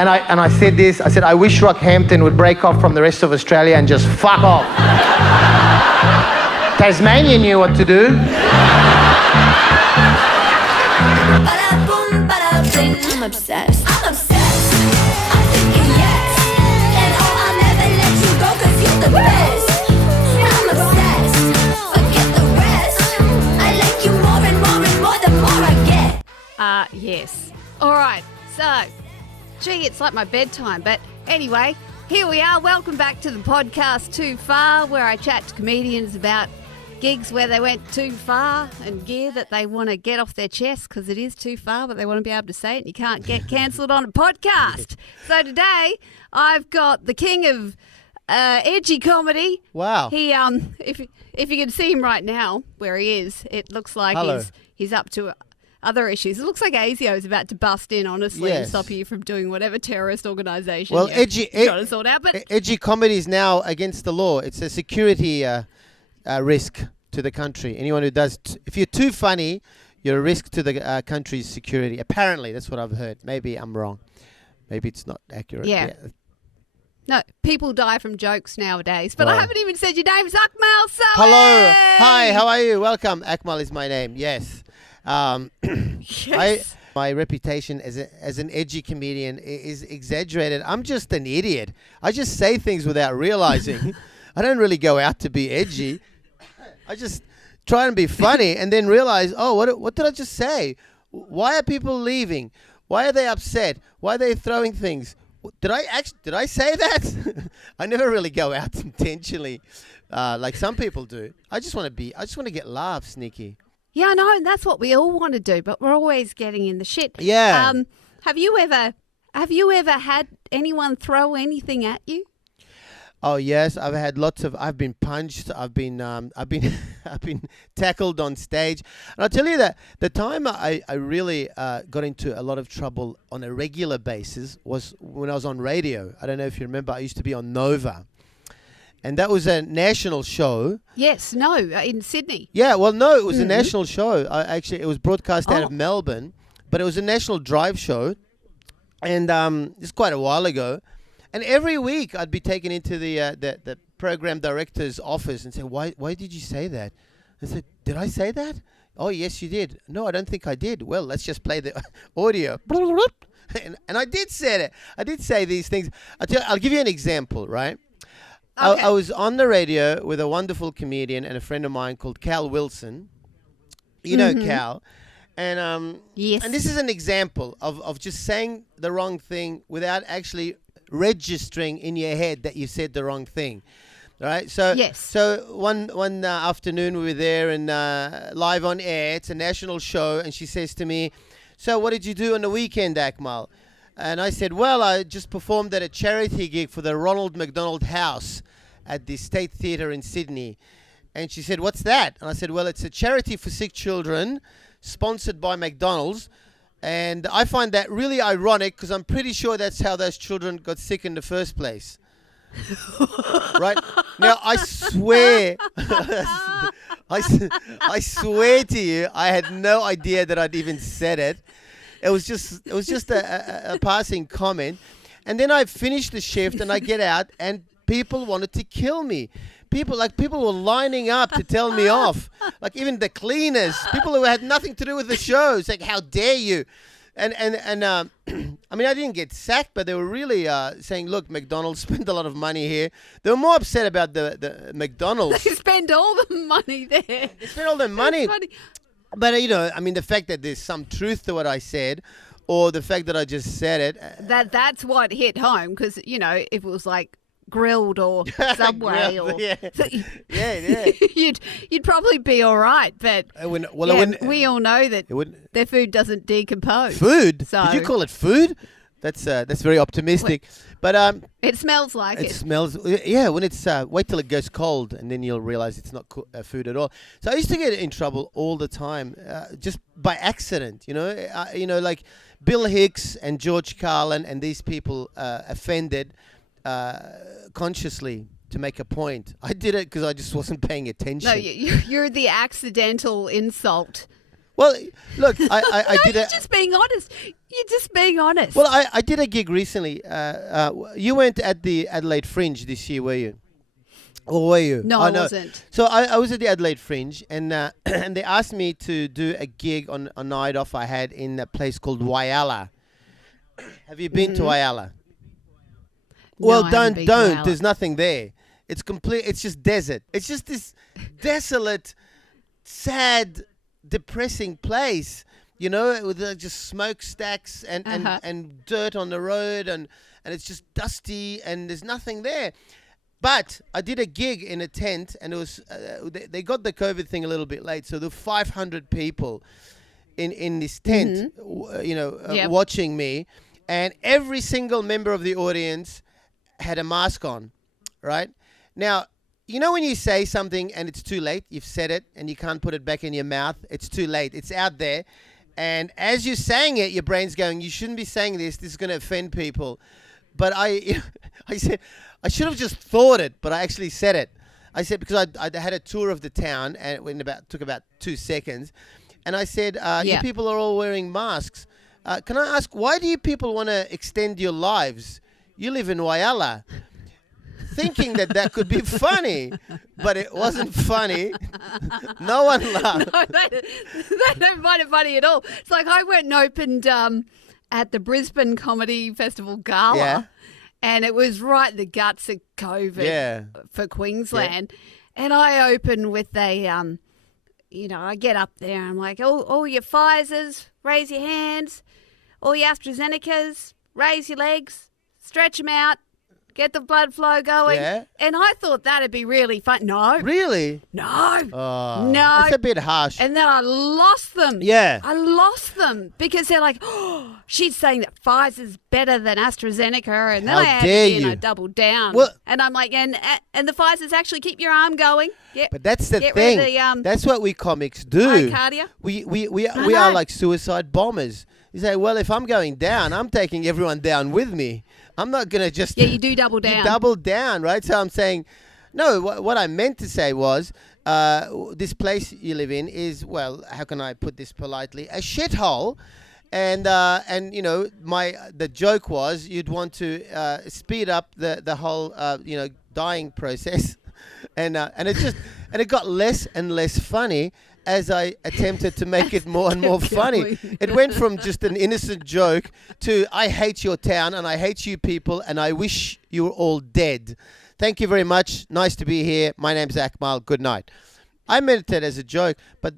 And I said this, I said, I wish Rockhampton would break off from the rest of Australia and just fuck off. Tasmania knew what to do. I'm obsessed. I'm obsessed. I'm thinking yes. And I'll never let you go 'cause you're the best. I'm obsessed. Forget the rest. I like you more and more and more the more I get. Yes. All right. So, gee, it's like my bedtime. But anyway, here we are. Welcome back to the podcast Too Far, where I chat to comedians about gigs where they went too far and gear that they want to get off their chest because it is too far, but they want to be able to say it and you can't get cancelled on a podcast. So today I've got the king of edgy comedy. Wow. He if you can see him right now where he is, it looks like he's up to other issues. It looks like ASIO is about to bust in, honestly, and stop you from doing whatever terrorist organisation you're trying to sort out. But edgy comedy is now against the law. It's a security risk to the country. Anyone who does, if you're too funny, you're a risk to the country's security. Apparently, that's what I've heard. Maybe I'm wrong. Maybe it's not accurate. Yeah. No, people die from jokes nowadays. But I haven't even said your name. It's Akmal Saleh. Hello. Hi, how are you? Welcome. Akmal is my name. Yes. Yes. My reputation as an edgy comedian is exaggerated. I'm just an idiot. I just say things without realizing. I don't really go out to be edgy. I just try and be funny and then realize, oh, what did I just say? Why are people leaving? Why are they upset? Why are they throwing things? Did I say that? I never really go out intentionally like some people do. I just want to get laughs, Nikki. Yeah, I know, and that's what we all want to do, but we're always getting in the shit. Yeah. Have you ever had anyone throw anything at you? Oh yes, I've been punched. I've been tackled on stage, and I'll tell you that the time I really got into a lot of trouble on a regular basis was when I was on radio. I don't know if you remember. I used to be on Nova, and that was a national show. Yes, no, in Sydney. Yeah, well, no, it was a national show. It was broadcast out of Melbourne, but it was a national drive show, and it's quite a while ago. And every week I'd be taken into the program director's office and say, why did you say that? I said, did I say that? Oh, yes, you did. No, I don't think I did. Well, let's just play the audio. And I did say it. I did say these things. I'll give you an example, right? Okay. I was on the radio with a wonderful comedian and a friend of mine called Cal Wilson. You know Cal. And yes. And this is an example of just saying the wrong thing without actually registering in your head that you said the wrong thing. All right. So yes. So one afternoon we were there and live on air. It's a national show, and she says to me, "So what did you do on the weekend, Akmal?" And I said, "Well, I just performed at a charity gig for the Ronald McDonald House at the State Theatre in Sydney." And she said, "What's that?" And I said, "Well, it's a charity for sick children, sponsored by McDonald's." And I find that really ironic because I'm pretty sure that's how those children got sick in the first place. Right? Now, I swear, I swear to you, I had no idea that I'd even said it. It was just a passing comment. And then I finished the shift and I get out and people wanted to kill me. People were lining up to tell me off. Like even the cleaners, people who had nothing to do with the show. It's like, how dare you? And I mean, I didn't get sacked, but they were really saying, look, McDonald's spent a lot of money here. They were more upset about the McDonald's. They spend all the money there. They spent all the money. But, I mean, the fact that there's some truth to what I said, or the fact that I just said it. That's what hit home, because, if it was like Grilled or Subway you'd probably be all right, but we all know that their food doesn't decompose. Food? So did you call it food? That's very optimistic. But it smells like it. It smells, when it's wait till it goes cold and then you'll realize it's not food at all. So I used to get in trouble all the time, just by accident, like Bill Hicks and George Carlin and these people offended consciously to make a point. I did it because I just wasn't paying attention. No, you're the accidental insult. Well, look, I No, did you're a. just being honest. You're just being honest. Well, I did a gig recently. You weren't at the Adelaide Fringe this year, were you? Or were you? No, Oh, I wasn't. So I was at the Adelaide Fringe, and and they asked me to do a gig on a night off I had in a place called Whyalla. Have you been to Whyalla? No, Well, I haven't don't. been to Whyalla. There's nothing there. It's complete. It's just desert. It's just this desolate, sad, depressing place. You know, with just smokestacks and dirt on the road, and it's just dusty, and there's nothing there. But I did a gig in a tent, and it was they got the COVID thing a little bit late, so there were 500 people in this tent, watching me, and every single member of the audience had a mask on, right? Now, you know when you say something and it's too late, you've said it and you can't put it back in your mouth, it's too late, it's out there. And as you're saying it, your brain's going, you shouldn't be saying this is going to offend people. But I said, I should have just thought it, but I actually said it. I said, because I had a tour of the town and it took about 2 seconds. And I said, you people are all wearing masks. Can I ask, why do you people want to extend your lives? You live in Whyalla. Thinking that could be funny, but it wasn't funny. No one laughed. No, that don't find it funny at all. It's like I went and opened at the Brisbane Comedy Festival Gala. Yeah. And it was right in the guts of COVID for Queensland. And I opened with a, I get up there and I'm like, all your Pfizers, raise your hands. All your AstraZenecas, raise your legs, stretch them out. Get the blood flow going. Yeah. And I thought that'd be really fun. No. Really? No. Oh, no. That's a bit harsh. And then I lost them. Yeah. I lost them because they're like, oh, she's saying that Pfizer's better than AstraZeneca. And then How I had dare to, you. double down. Well- and I'm like, and the Pfizer's actually keep your arm going. Yeah. But that's the Get thing. rid of the, That's what we comics do. myocardia. We are know. like suicide bombers. You say, well, if I'm going down, I'm taking everyone down with me. I'm not going to just... Yeah, you do double You down. double down, right? So I'm saying, no, what I meant to say was, this place you live in is, well, how can I put this politely? A shithole. And the joke was you'd want to speed up the whole, dying process. And it got less and less funny as I attempted to make it more and more funny. It went from just an innocent joke to I hate your town and I hate you people and I wish you were all dead. Thank you very much. Nice to be here. My name's Akmal. Good night. I meant it as a joke, but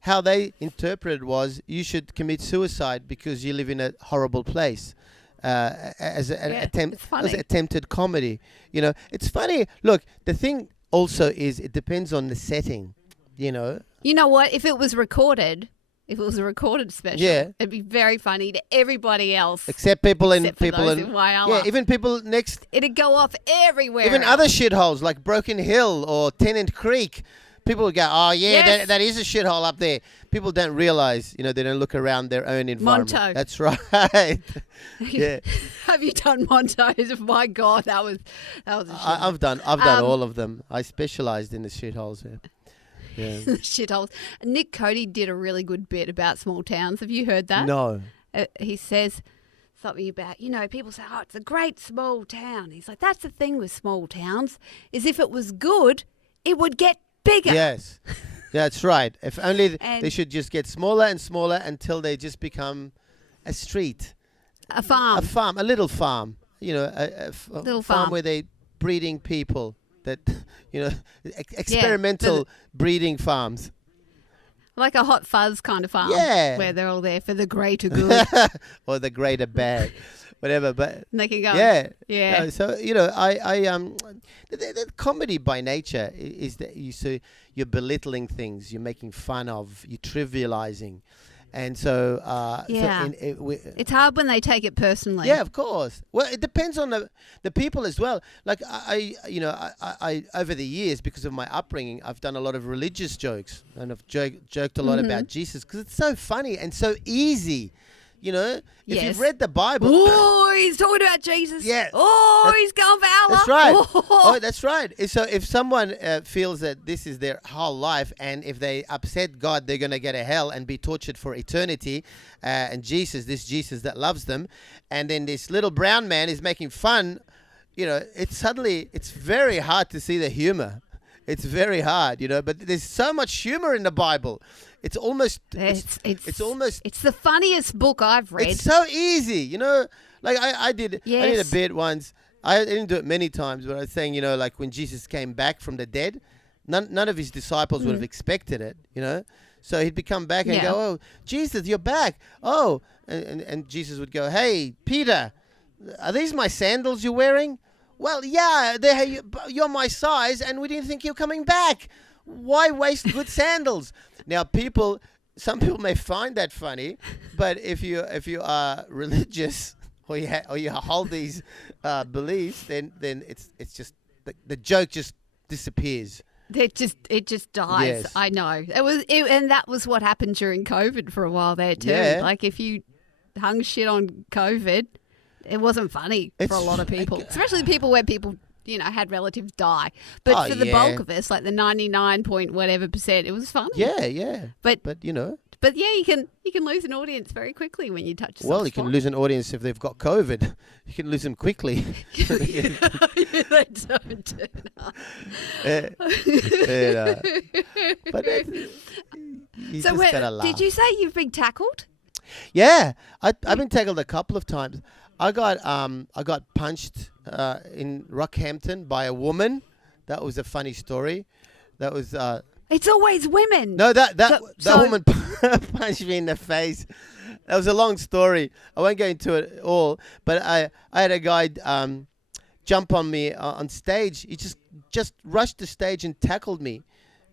how they interpreted was you should commit suicide because you live in a horrible place. As an attempt, it's funny. as attempted comedy. It's funny. Look, the thing also is it depends on the setting. You know what? If it was recorded, if it was a recorded special, it'd be very funny to everybody else. Except people in Except for those in Whyalla. even people next, It'd go off everywhere. even else. other shitholes like Broken Hill or Tennant Creek. People would go, oh yeah, Yes. that is a shithole up there. People don't realize, they don't look around their own environment. Monto. That's right. Yeah, Have you done Montos? My God, that was a shit. I've done all of them. I specialized in the shitholes. Yeah. shitholes. Nick Cody did a really good bit about small towns. Have you heard that? No. He says something about, people say, oh, it's a great small town. He's like, that's the thing with small towns, is if it was good, it would get bigger. Yes, that's right. If only And- they should just get smaller and smaller until they just become a street, A farm. a farm, a little farm. A Little farm farm. where they breeding people that experimental breeding farms. Like a hot fuzz kind of farm. Yeah. Where they're all there for the greater good. Or the greater bad, whatever. But And they can go. yeah, Yeah. No, so the comedy by nature is that you're belittling things, you're making fun of, you're trivializing, and so Yeah. It's hard when they take it personally. yeah, of course. Well, it depends on the people as well. Like I over the years, because of my upbringing, I've done a lot of religious jokes, and I've joked a lot about Jesus because it's so funny and so easy You know, if Yes. you've read the Bible, Oh, he's talking about Jesus. Yeah. Oh, he's going for Allah. that's right. Oh. Oh, that's right. So if someone feels that this is their whole life, and if they upset God, they're going to get to hell and be tortured for eternity, and this Jesus that loves them, and then this little brown man is making fun, you know, it's very hard to see the humor. It's very hard, you know, but there's so much humor in the Bible. It's almost, it's almost, It's the funniest book I've read. it's so easy, you know. Like I did a Yes. bit once. I didn't do it many times, but I was saying, you know, like when Jesus came back from the dead, none of his disciples would have expected it, you know. So he'd come back and Yeah. go, "Oh, Jesus, you're back." Oh, and Jesus would go, "Hey, Peter, are these my sandals you're wearing?" "Well, yeah, you're my size, and we didn't think you're coming back. Why waste good sandals?" Now, some people may find that funny, but if you are religious or you hold these beliefs, then it's just the joke just disappears. It just dies. Yes. I know. And that was what happened during COVID for a while there too. Yeah. Like if you hung shit on COVID, it wasn't funny for a It's- lot of people, especially people where people, you know, had relatives die. But Oh, for the yeah. bulk of us, like the 99 point whatever percent, it was funny. Yeah. But you know, yeah, you can lose an audience very quickly when you touch. a well, soft you can spot. lose an audience if they've got COVID. You can lose them quickly. They don't turn up. But you So just gotta laugh. did you say you've been tackled? Yeah, I've been tackled a couple of times. I got punched in Rockhampton by a woman. That was a funny story. That was It's always women. no that So- woman punched me in the face. That was a long story. I won't go into it all. But I had a guy jump on me on stage. He just rushed the stage and tackled me,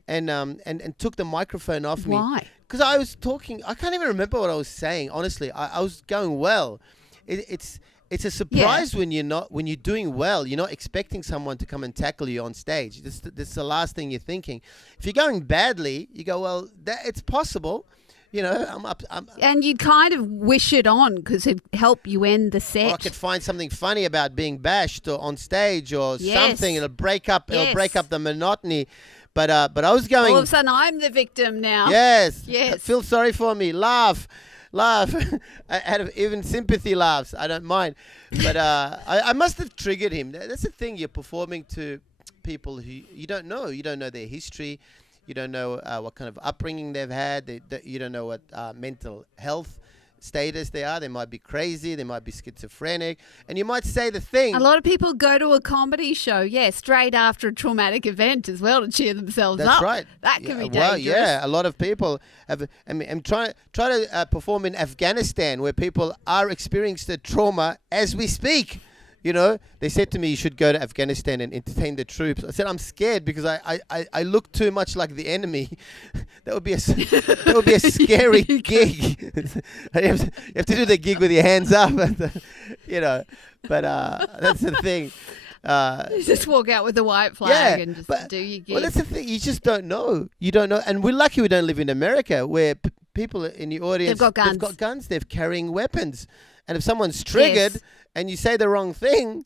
and took the microphone off me. Why? Because I was talking. I can't even remember what I was saying. Honestly, I was going well. It's a surprise when you're doing well. You're not expecting someone to come and tackle you on stage. This is the last thing you're thinking. If you're going badly, you go, well, it's possible. You know, And you'd kind of wish it on because it'd help you end the set. or I could find something funny about being bashed or on stage or Yes. something. It'll break up. It'll Yes. break up the monotony. But I was going. All of a sudden, I'm the victim now. Yes. Yes. Feel sorry for me. Laugh. Out of even sympathy laughs. I don't mind. But I must have triggered him. That's the thing. You're performing to people who you don't know. You don't know their history. You don't know what kind of upbringing they've had. You don't know what mental health status they are. They might be crazy. They might be schizophrenic. And you might say the thing. A lot of people go to a comedy show, straight after a traumatic event as well to cheer themselves That's up. right. That can be dangerous. Well, yeah, a lot of people have. I mean, I'm trying to perform in Afghanistan where people are experiencing the trauma as we speak. You know, they said to me, "You should go to Afghanistan and entertain the troops." I said, "I'm scared because I look too much like the enemy. That would be a scary gig. you have to do the gig with your hands up, you know." But that's the thing. You just walk out with the white flag and just but- do your gig. Well, that's the thing. You just don't know. You don't know. And we're lucky we don't live in America where people in the audience, They've got guns. They're carrying weapons. And if someone's triggered Yes. and you say the wrong thing,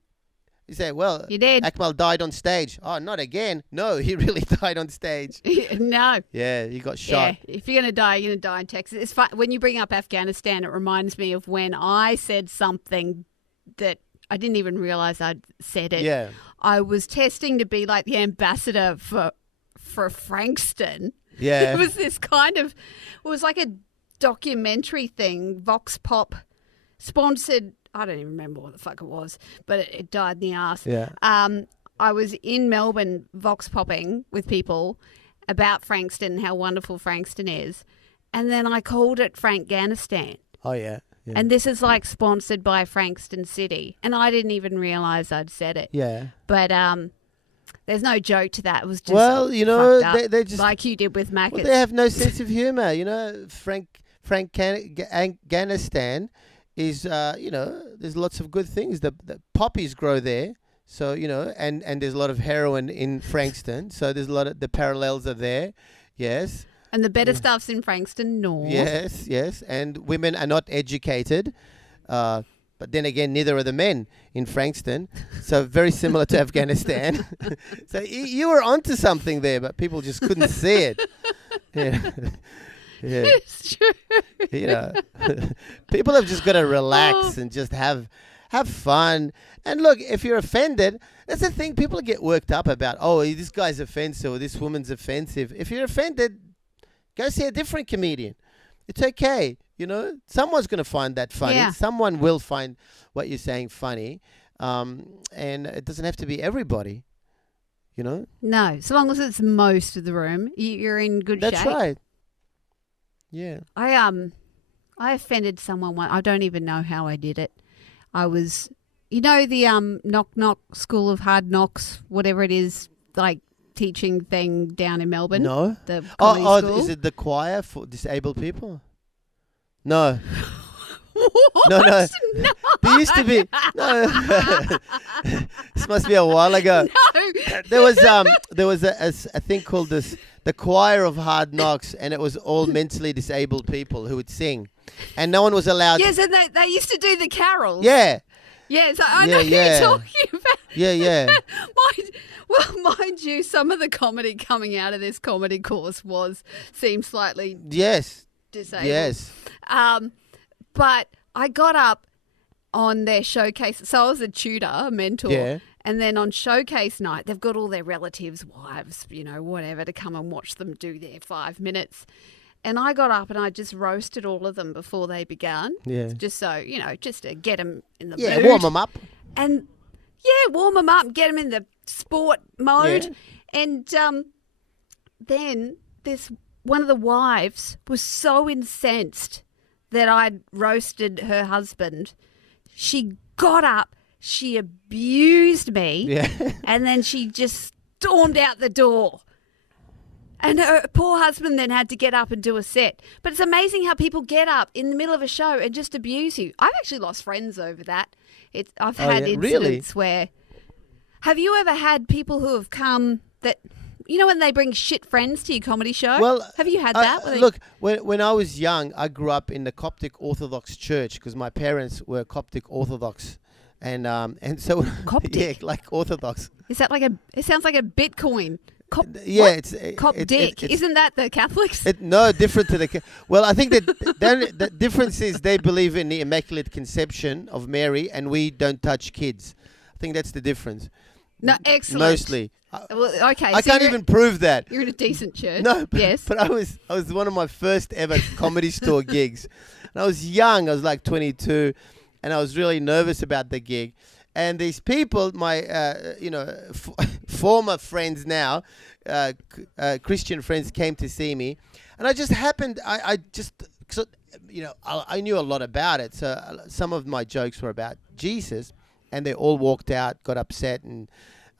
you say, well, You did. Akmal died on stage. Oh, not again. No, he really died on stage. No. Yeah, he got shot. Yeah, if you're going to die in Texas. It's fun. When you bring up Afghanistan, it reminds me of when I said something that I didn't even realize I'd said it. Yeah. I was testing to be like the ambassador for Frankston. Yeah. It was this kind of, it was like a documentary thing, Vox Pop sponsored. I don't even remember what the fuck it was, but it died in the ass. Yeah. I was in Melbourne Vox popping with people about Frankston, how wonderful Frankston is. And then I called it Frankganistan. Oh, yeah. Yeah. And this is like sponsored by Frankston City. And I didn't even realize I'd said it. Yeah. But there's no joke to that. It was just Well, you know, fucked up, they just like you did with Macca's. Well, they have no sense of humor. You know, Afghanistan is, you know, there's lots of good things. The poppies grow there. So, you know, and there's a lot of heroin in Frankston. So there's a lot of, the parallels are there. Yes. And the better stuff's in Frankston North. Yes. And women are not educated. But then again, neither are the men in Frankston. So very similar to Afghanistan. So you were onto something there, but people just couldn't see it. Yeah. Yeah. It's true. You know, people have just got to relax and just have fun. And look, if you're offended, that's the thing. People get worked up about, oh, this guy's offensive or this woman's offensive. If you're offended, go see a different comedian. It's okay. You know, someone's going to find that funny. Yeah. Someone will find what you're saying funny. And it doesn't have to be everybody, you know? No, so long as it's most of the room, you're in good shape. That's right. Yeah. I offended someone once. I don't even know how I did it. I was, you know, the Knock Knock School of Hard Knocks, whatever it is, like teaching thing down in Melbourne. No. The comedy school. Is it the choir for disabled people? No. What? No. No. There used to be no. This must be a while ago. No. There was a thing called the choir of hard knocks, and it was all mentally disabled people who would sing, and no one was allowed. Yes, and they used to do the carols. Yeah. Yes, I know Yeah. who you're talking about. Yeah. Mind you, some of the comedy coming out of this comedy course seemed slightly Yes. disabled. Yes. But I got up on their showcase. So I was a tutor, a mentor. Yeah. And then on showcase night, they've got all their relatives, wives, you know, whatever, to come and watch them do their 5 minutes. And I got up and I just roasted all of them before they began. Yeah. Just so, you know, just to get them in the Yeah. mood. Warm them up. And, warm them up, get them in the sport mode. Yeah. And then one of the wives was so incensed that I'd roasted her husband. She got up, she abused me, Yeah. and then she just stormed out the door. And her poor husband then had to get up and do a set. But it's amazing how people get up in the middle of a show and just abuse you. I've actually lost friends over that. I've had yeah, incidents really? where... Have you ever had people who have come that... You know when they bring shit friends to your comedy show? Well, have you had that? Look, when I was young, I grew up in the Coptic Orthodox Church because my parents were Coptic Orthodox, and so Coptic? yeah, like Orthodox. Is that it sounds like a Bitcoin. Yeah, what? it's Coptic. it's- Isn't that the Catholics? No, different to well, I think that then the difference is they believe in the Immaculate Conception of Mary, and we don't touch kids. I think that's the difference. No, excellent. Mostly. Well, okay. I so can't you're- even prove that. You're in a decent church. No, Yes. but I was one of my first ever comedy store gigs. And I was young. I was like 22, and I was really nervous about the gig. And these people, my former friends now, Christian friends, came to see me, and I just happened. I knew a lot about it. So some of my jokes were about Jesus, and they all walked out, got upset, and.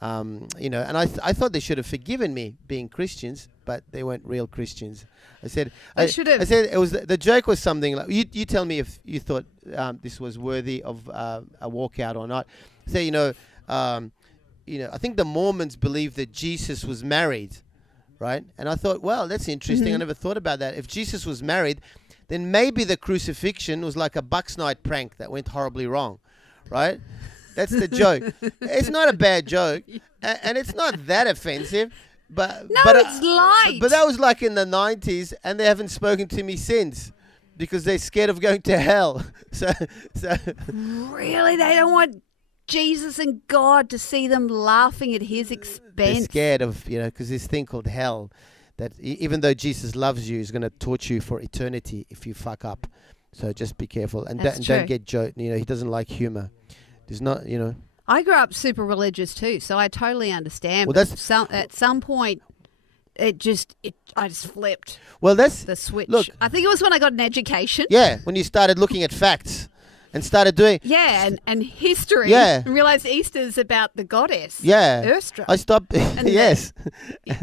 And I thought they should have forgiven me being Christians, but they weren't real Christians. I said They should have. I said it was the joke was something like you tell me if you thought this was worthy of a walkout or not. Say I think the Mormons believe that Jesus was married, right? And I thought, well, that's interesting. Mm-hmm. I never thought about that. If Jesus was married, then maybe the crucifixion was like a Bucks night prank that went horribly wrong, right? That's the joke. It's not a bad joke, and it's not that offensive. But it's light. But that was like in the 90s, and they haven't spoken to me since because they're scared of going to hell. So Really? They don't want Jesus and God to see them laughing at his they're expense. scared of because this thing called hell, that even though Jesus loves you, is going to torture you for eternity if you fuck up. So just be careful and That's don't true. get joked. He doesn't like humor. There's not, I grew up super religious too, so I totally understand. Well, but that's- at some point, I just flipped Well, that's the switch. Look, I think it was when I got an education. yeah, when you started looking at facts and started doing. Yeah, and history. Yeah. And realised Easter's about the goddess. Yeah, Urstra. I stopped. Yes.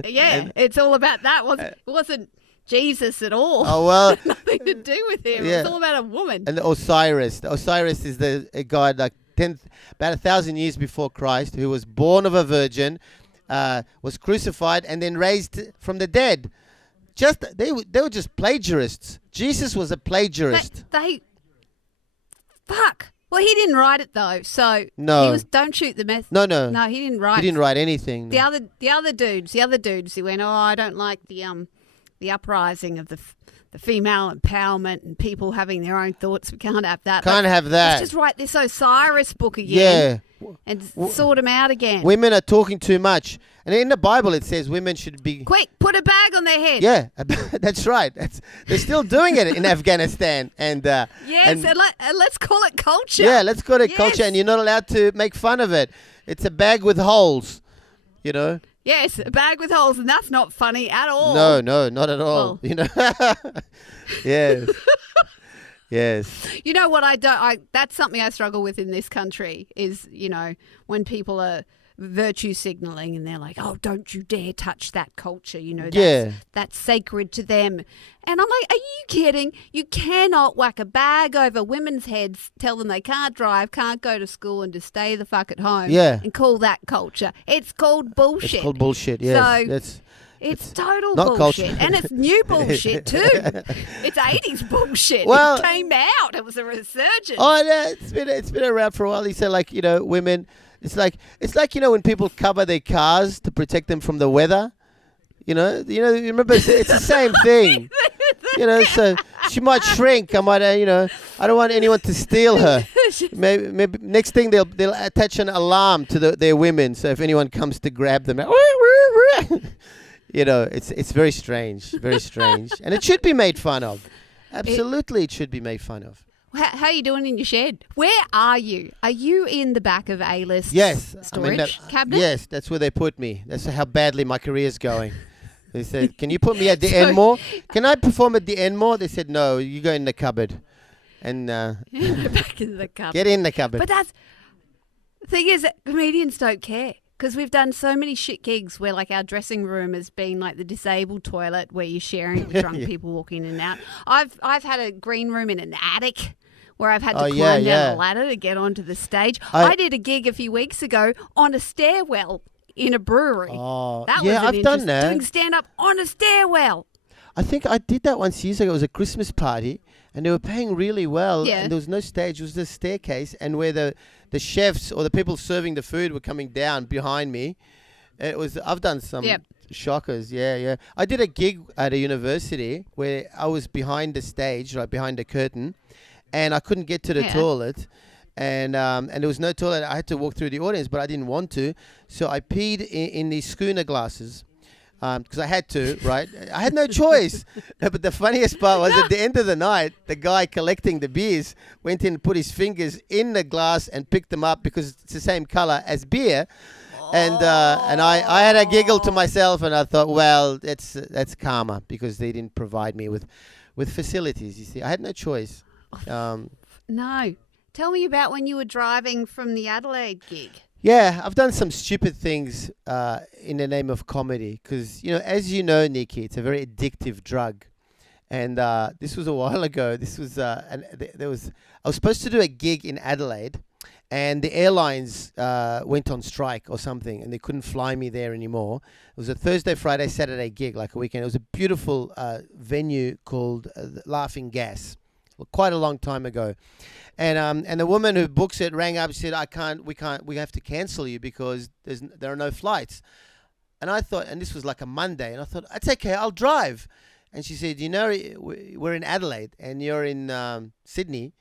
Yeah, it's all about that. It wasn't Jesus at all. Oh well. Nothing to do with him. Yeah. It's all about a woman. And Osiris. Osiris is a god like about 1,000 years before Christ, who was born of a virgin, was crucified, and then raised from the dead. they were just plagiarists. Jesus was a plagiarist. Fuck. Well, he didn't write it though, so No. he was. Don't shoot the mess. No, he didn't write. he didn't write anything. The other dudes, he went, oh, I don't like the uprising of the female empowerment and people having their own thoughts. We can't have that. Can't have that. Let's just write this Osiris book again. Yeah. And sort them out again. Women are talking too much. And in the Bible it says women should be... Quick, put a bag on their head. Yeah, that's right. They're still doing it in Afghanistan. And Yes, and let's call it culture. yeah, let's call it Yes. culture, and you're not allowed to make fun of it. It's a bag with holes, you know? Yes, a bag with holes, and that's not funny at all. No, not at all. Well. You know? Yes. Yes. You know what that's something I struggle with in this country is, when people are virtue signaling and they're like, oh, don't you dare touch that culture. That's sacred to them. And I'm like, are you kidding? You cannot whack a bag over women's heads, tell them they can't drive, can't go to school and just stay the fuck at home and call that culture. It's called bullshit. It's called bullshit, yes. So it's total not bullshit. culture. And it's new bullshit too. It's 80s bullshit. Well- It came out. It was a resurgence. Oh, yeah, it's been around for a while. He said, like, women... It's like when people cover their cars to protect them from the weather. You remember it's the same thing. So she might shrink. I might, I don't want anyone to steal her. Maybe next thing they'll attach an alarm to their women. So if anyone comes to grab them, it's very strange, and it should be made fun of. Absolutely, it should be made fun of. How are you doing in your shed? Where are you? Are you in the back of A-list storage cabinet? Yes, that's where they put me. That's how badly my career's going. They said, can you put me at the Enmore? Can I perform at the Enmore? They said, no, you go in the cupboard. And Back in the cupboard. get in the cupboard. But the thing is, that comedians don't care. Because we've done so many shit gigs where, like, our dressing room has been like the disabled toilet where you're sharing it with drunk people walking in and out. I've had a green room in an attic where I've had to climb down a ladder to get onto the stage. I did a gig a few weeks ago on a stairwell in a brewery. Oh, that yeah, was I've done that. Doing stand-up on a stairwell. I think I did that once years ago. It was a Christmas party, and they were paying really well. Yeah. And there was no stage. It was just a staircase, and where the chefs or the people serving the food were coming down behind me. I've done some shockers. Yeah. I did a gig at a university where I was behind the stage, right behind the curtain, and I couldn't get to the toilet. And there was no toilet. I had to walk through the audience, but I didn't want to. So I peed in these schooner glasses because I had to, right? I had no choice. But the funniest part was at the end of the night, the guy collecting the beers went in and put his fingers in the glass and picked them up because it's the same color as beer. And I had a giggle to myself, and I thought, well, that's karma because they didn't provide me with facilities. You see, I had no choice. No. Tell me about when you were driving from the Adelaide gig. Yeah, I've done some stupid things in the name of comedy because, as you know, Nikki, it's a very addictive drug. And this was a while ago. This was I was supposed to do a gig in Adelaide, and the airlines went on strike or something, and they couldn't fly me there anymore. It was a Thursday, Friday, Saturday gig, like a weekend. It was a beautiful venue called Laughing Gas, quite a long time ago. And the woman who books it rang up and said, we have to cancel you because there are no flights. And I thought, and this was like a Monday, and I thought, that's okay, I'll drive. And she said, we're in Adelaide and you're in Sydney.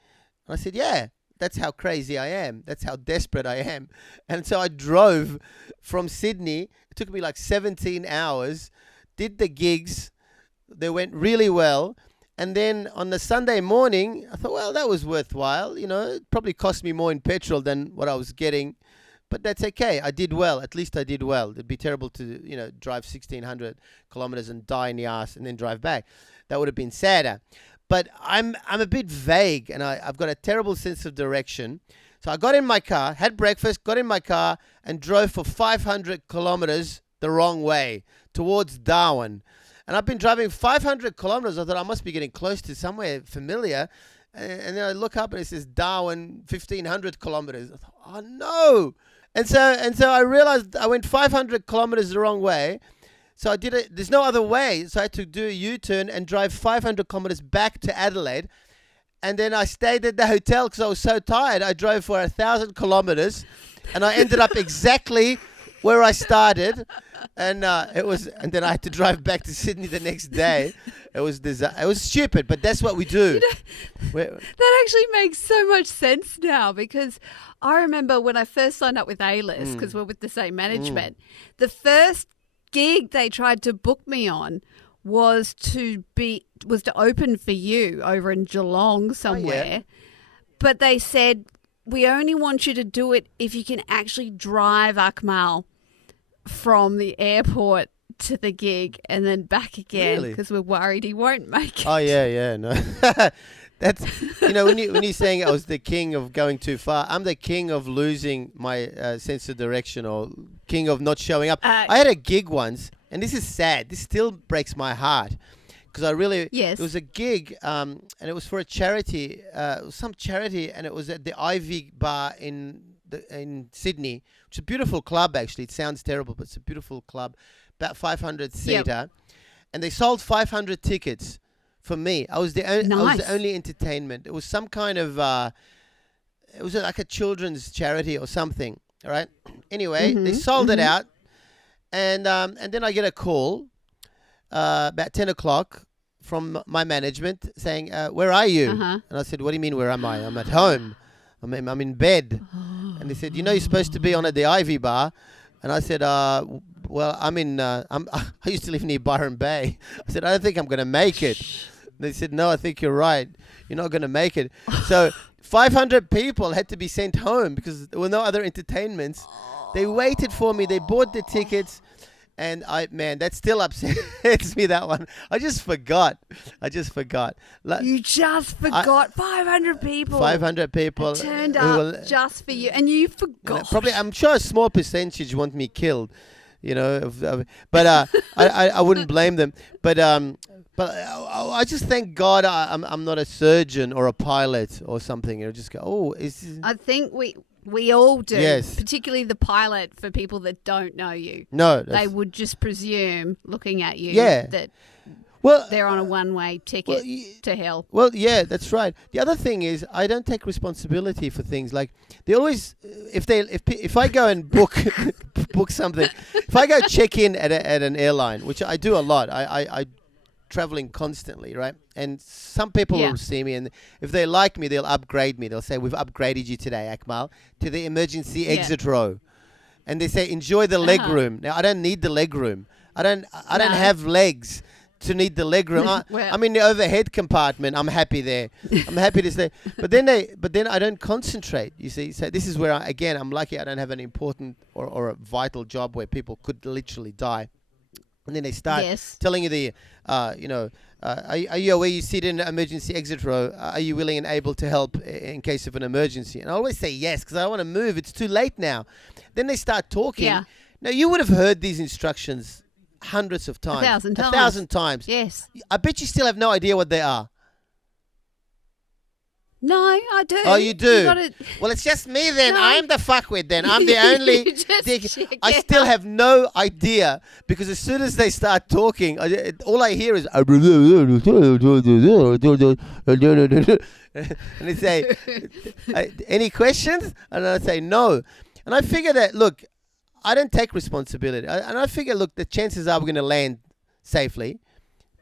And I said, yeah, that's how crazy I am. That's how desperate I am. And so I drove from Sydney. It took me like 17 hours, did the gigs. They went really well. And then on the Sunday morning, I thought, well, that was worthwhile. It probably cost me more in petrol than what I was getting. But that's okay. I did well. At least I did well. It'd be terrible to, drive 1,600 kilometers and die in the ass and then drive back. That would have been sadder. But I'm a bit vague, and I've got a terrible sense of direction. So I got in my car, had breakfast, got in my car, and drove for 500 kilometers the wrong way towards Darwin. And I've been driving 500 kilometers. I thought I must be getting close to somewhere familiar. And then I look up and it says Darwin, 1,500 kilometers. I thought, oh no. And so I realized I went 500 kilometers the wrong way. So I did it. There's no other way. So I had to do a U-turn and drive 500 kilometers back to Adelaide. And then I stayed at the hotel because I was so tired. I drove for 1,000 kilometers, and I ended up exactly where I started. And and then I had to drive back to Sydney the next day. It was stupid, but that's what we do. That actually makes so much sense now, because I remember when I first signed up with A-List, because we're with the same management, the first gig they tried to book me on was to open for you over in Geelong somewhere. Oh, yeah. But they said, we only want you to do it if you can actually drive Akmal from the airport to the gig and then back again, because we're worried he won't make it. Oh yeah, no. That's when you're saying I was the king of going too far, I'm the king of losing my sense of direction, or king of not showing up. I had a gig once, and this is sad. This still breaks my heart, because it was a gig, and it was for a charity, some charity, and it was at the Ivy Bar in Sydney, which is a beautiful club actually. It sounds terrible, but it's a beautiful club, about 500 seater, and they sold 500 tickets. For me, I was the only entertainment. It was some kind of, it was like a children's charity or something. All right. Anyway, they sold it out, and then I get a call about 10 o'clock from my management saying, "Where are you?" And I said, "What do you mean? Where am I? I'm at home. I'm in bed." And they said, "You're supposed to be on at the Ivy Bar." And I said, "Well, I used to live near Byron Bay." I said, "I don't think I'm going to make it." They said, "No, I think you're right. You're not going to make it." So 500 people had to be sent home because there were no other entertainments. They waited for me. They bought the tickets. And that still upsets me, that one. I just forgot. You just forgot 500 people. 500 people turned up just for you, and you forgot. Probably, I'm sure a small percentage want me killed, but I wouldn't blame them. But I just thank God I'm not a surgeon or a pilot or something. Just go, I think we all do, yes. Particularly the pilot, for people that don't know you. No. They would just presume, looking at you, that they're on a one-way ticket to hell. Well, yeah, that's right. The other thing is, I don't take responsibility for things. Like, they always, if I go and book book something, if I go check in at an airline, which I do a lot, I traveling constantly, right? And some people will see me, and if they like me, they'll upgrade me. They'll say, "We've upgraded you today, Akmal, to the emergency exit row," and they say, "Enjoy the leg room." Now, I don't need the leg room. I don't have legs to need the leg room. I'm in the overhead compartment. I'm happy there. I'm happy to stay. But then I don't concentrate. You see, so this is where I'm lucky. I don't have an important or a vital job where people could literally die. And then they start telling you are you aware you sit in the emergency exit row? Are you willing and able to help in case of an emergency? And I always say yes, because I want to move. It's too late now. Then they start talking. Yeah. Now, you would have heard these instructions hundreds of times. 1,000 times. Yes. I bet you still have no idea what they are. No, I do. Oh, you do? Well, it's just me then. No. I'm the fuckwit then. I'm the only I still have no idea, because as soon as they start talking, all I hear is and they say, "Any questions?" And I say, "No." And I figure that, look, I don't take responsibility. And I figure, look, the chances are we're going to land safely,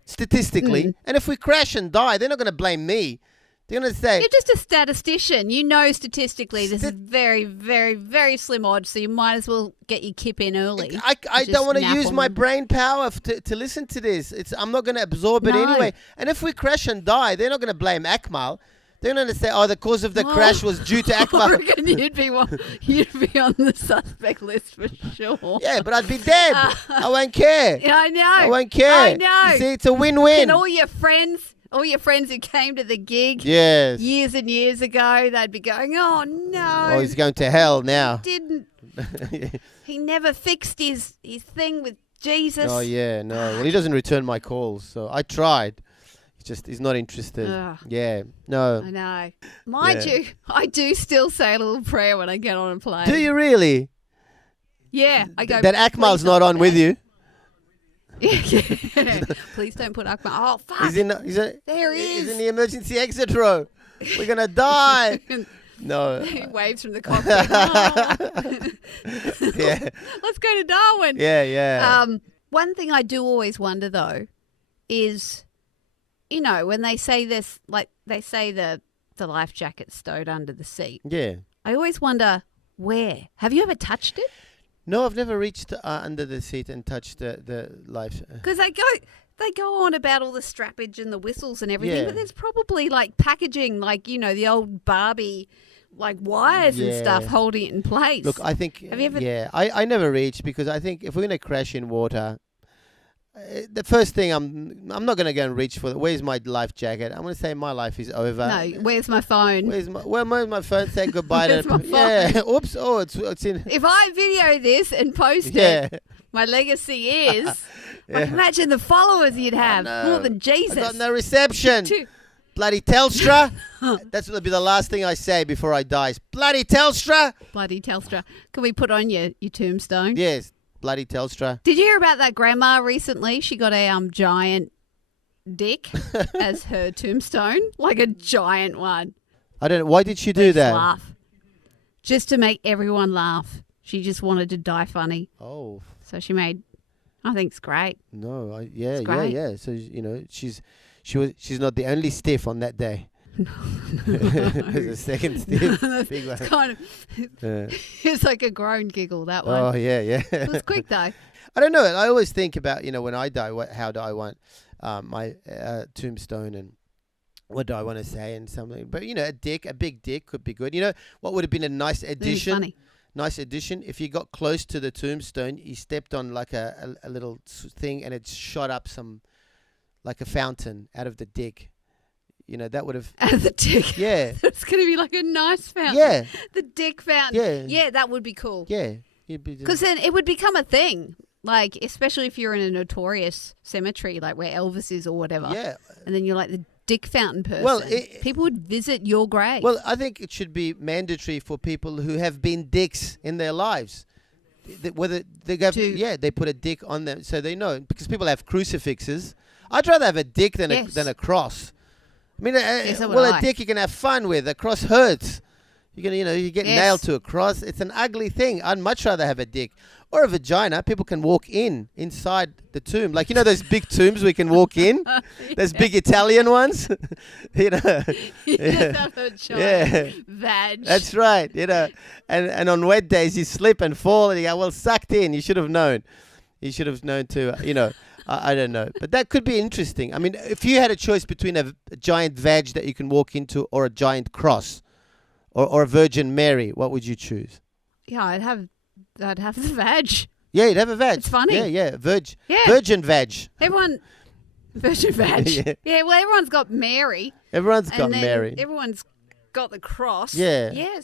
statistically. And if we crash and die, they're not going to blame me. They're going to say... You're just a statistician. You know statistically this is very, very, very slim odds, so you might as well get your kip in early. I don't want to use my brain power to listen to this. I'm not going to absorb it anyway. And if we crash and die, they're not going to blame Akmal. They're going to say, "Oh, the cause of the crash was due to Akmal." I reckon you'd be on the suspect list for sure. Yeah, but I'd be dead. I won't care. Yeah, I know. I won't care. I know. You see, it's a win-win. And all your friends who came to the gig years and years ago, they'd be going, "Oh, no. Oh, he's going to hell now." He never fixed his thing with Jesus. Oh, yeah, no. Well, he doesn't return my calls, so I tried. He's not interested. Yeah, no. I know. Mind you, I do still say a little prayer when I get on a plane. Do you really? Yeah, I go. That Akmal's not on with you? Yeah. Please don't put Akmal. Oh, fuck. There he is. He's in the emergency exit row. We're going to die. No. He waves from the cockpit. Oh. Yeah. Let's go to Darwin. Yeah. One thing I do always wonder, though, is, you know, when they say this, like they say the life jacket's stowed under the seat. Yeah. I always wonder where. Have you ever touched it? No, I've never reached under the seat and touched the life. Because they go on about all the strappage and the whistles and everything, Yeah. but there's probably like packaging, like, you know, the old Barbie, like wires and stuff Yeah. holding it in place. Look, I think, Have you ever- yeah, I never reached because I think if we're going to crash in water, the first thing I'm not going to go and reach for, where's my life jacket? I'm going to say my life is over. No, where's my phone? Where's my phone? Say goodbye Where's to my phone? Yeah. Oops. Oh, it's in. If I video this and post Yeah. it, my legacy is, Yeah. like, imagine the followers you'd have, no. more than Jesus. I got no reception. Two- Bloody Telstra. That's what will be the last thing I say before I die. Is, bloody Telstra. Bloody Telstra. Can we put on your tombstone? Yes. Bloody Telstra. Did you hear about that grandma recently? She got a giant dick as her tombstone, like a giant one. I don't know. Why did she do Just that? laugh. Just to make everyone laugh. She just wanted to die funny. Oh. So she made, I think it's great. No, yeah. great. So she's not the only stiff on that day. There's a second stiff, big one. It's kind of, it's like a groan giggle, that one. Oh yeah. It was quick though. I don't know. I always think about when I die, how do I want my tombstone and what do I want to say and something. But a big dick could be good. You know what would have been a nice Really addition? funny. Nice addition. If you got close to the tombstone, you stepped on like a little thing and it shot up like a fountain out of the dick. That would have. Out of the dick. Yeah. It's going to be like a nice fountain. Yeah. The dick fountain. Yeah. Yeah, that would be cool. Yeah. Because then it would become a thing. Like, especially if you're in a notorious cemetery, like where Elvis is or whatever. Yeah. And then you're like the dick fountain person. Well, people would visit your grave. Well, I think it should be mandatory for people who have been dicks in their lives. Whether they go, they put a dick on them so they know. Because people have crucifixes. I'd rather have a dick than a cross. I mean, a dick you can have fun with. A cross hurts. You get nailed to a cross. It's an ugly thing. I'd much rather have a dick or a vagina. People can walk inside the tomb, like those big tombs we can walk in. Those big Italian ones. Yeah. Yeah. Vag. That's right. And on wet days you slip and fall, and you go, well, sucked in. You should have known. You should have known to. I don't know, but that could be interesting. I mean, if you had a choice between a giant vag that you can walk into or a giant cross, or a Virgin Mary, what would you choose? Yeah, I'd have the vag. Yeah, you'd have a vag. It's funny. Yeah. Virgin vag. Virgin vag. Yeah. Well, everyone's got Mary. Everyone's and got then Mary. Everyone's got the cross. Yeah. Yeah,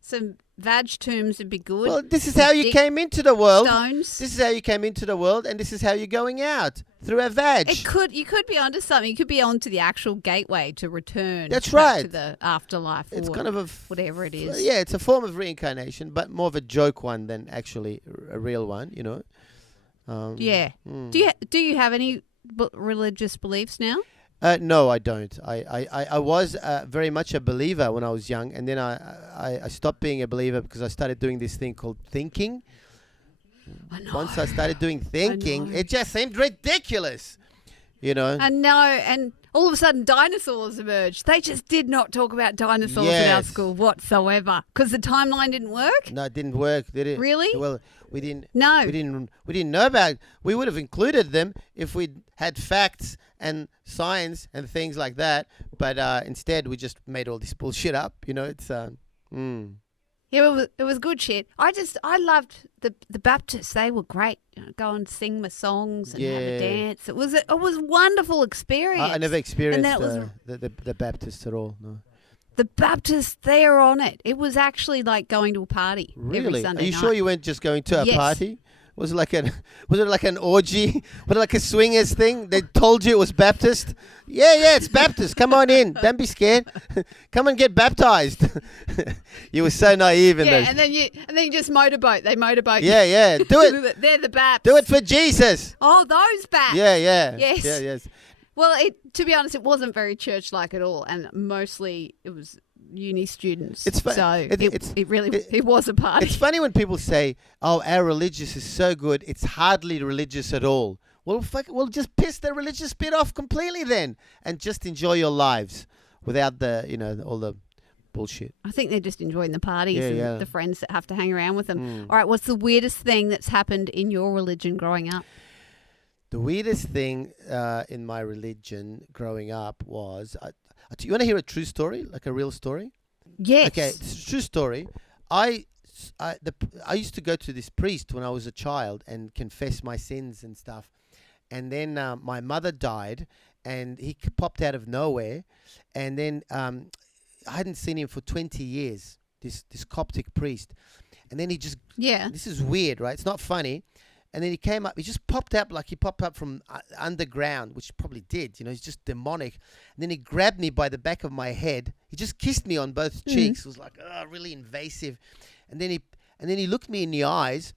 some vag tombs would be good. Well, this is how you came into the world. Stones. This is how you came into the world, and this is how you're going out, through a vag. You could be onto something. You could be onto the actual gateway to return. That's back right. To the afterlife. It's or kind of whatever it is. Yeah, it's a form of reincarnation, but more of a joke one than actually a real one. Yeah. Do you have any religious beliefs now? No, I don't. I was very much a believer when I was young, and then I stopped being a believer because I started doing this thing called thinking. I know. Once I started doing thinking, it just seemed ridiculous. I know, and all of a sudden dinosaurs emerged. They just did not talk about dinosaurs in our Yes. school whatsoever because the timeline didn't work. No, it didn't work, did it? Really? Well, we didn't. No. We didn't know about it. We would have included them if we'd had facts and science and things like that. But instead, we just made all this bullshit up. It's Yeah, it was good shit. I loved the Baptists. They were great. Go and sing my songs and have a dance. It was a wonderful experience. I never experienced And then it was the Baptists at all. No. the Baptists. They are on it. It was actually like going to a party every Really? Sunday Are you night. sure you weren't just going to a Yes. party? Was it like an orgy? Was it like a swingers thing? They told you it was Baptist? Yeah, it's Baptist. Come on in. Don't be scared. Come and get baptized. You were so naive in Yeah, those. and then you just motorboat. They motorboat. Yeah. Do it. They're the Baps. Do it for Jesus. Oh, those Baps. Yeah. Yes. Yeah, yes. Well, to be honest, it wasn't very church-like at all, and mostly it was uni students. It's fu- so it- it's- it was a party. It's funny when people say, "Oh, our religious is so good, it's hardly religious at all." Well, we'll just piss the religious bit off completely then, and just enjoy your lives without all the bullshit. I think they're just enjoying the parties Yeah, and yeah. the friends that have to hang around with them. All right, what's the weirdest thing that's happened in your religion growing up? The weirdest thing in my religion growing up was, you want to hear a true story, like a real story? Yes. Okay, it's a true story. I used to go to this priest when I was a child and confess my sins and stuff. And then my mother died, and he popped out of nowhere. And then I hadn't seen him for 20 years, this Coptic priest. And then he just, Yeah. this is weird, right? It's not funny. And then he came up, he just popped up like he popped up from underground, which he probably did, he's just demonic. And then he grabbed me by the back of my head. He just kissed me on both cheeks. It was like, really invasive. And then he looked me in the eyes,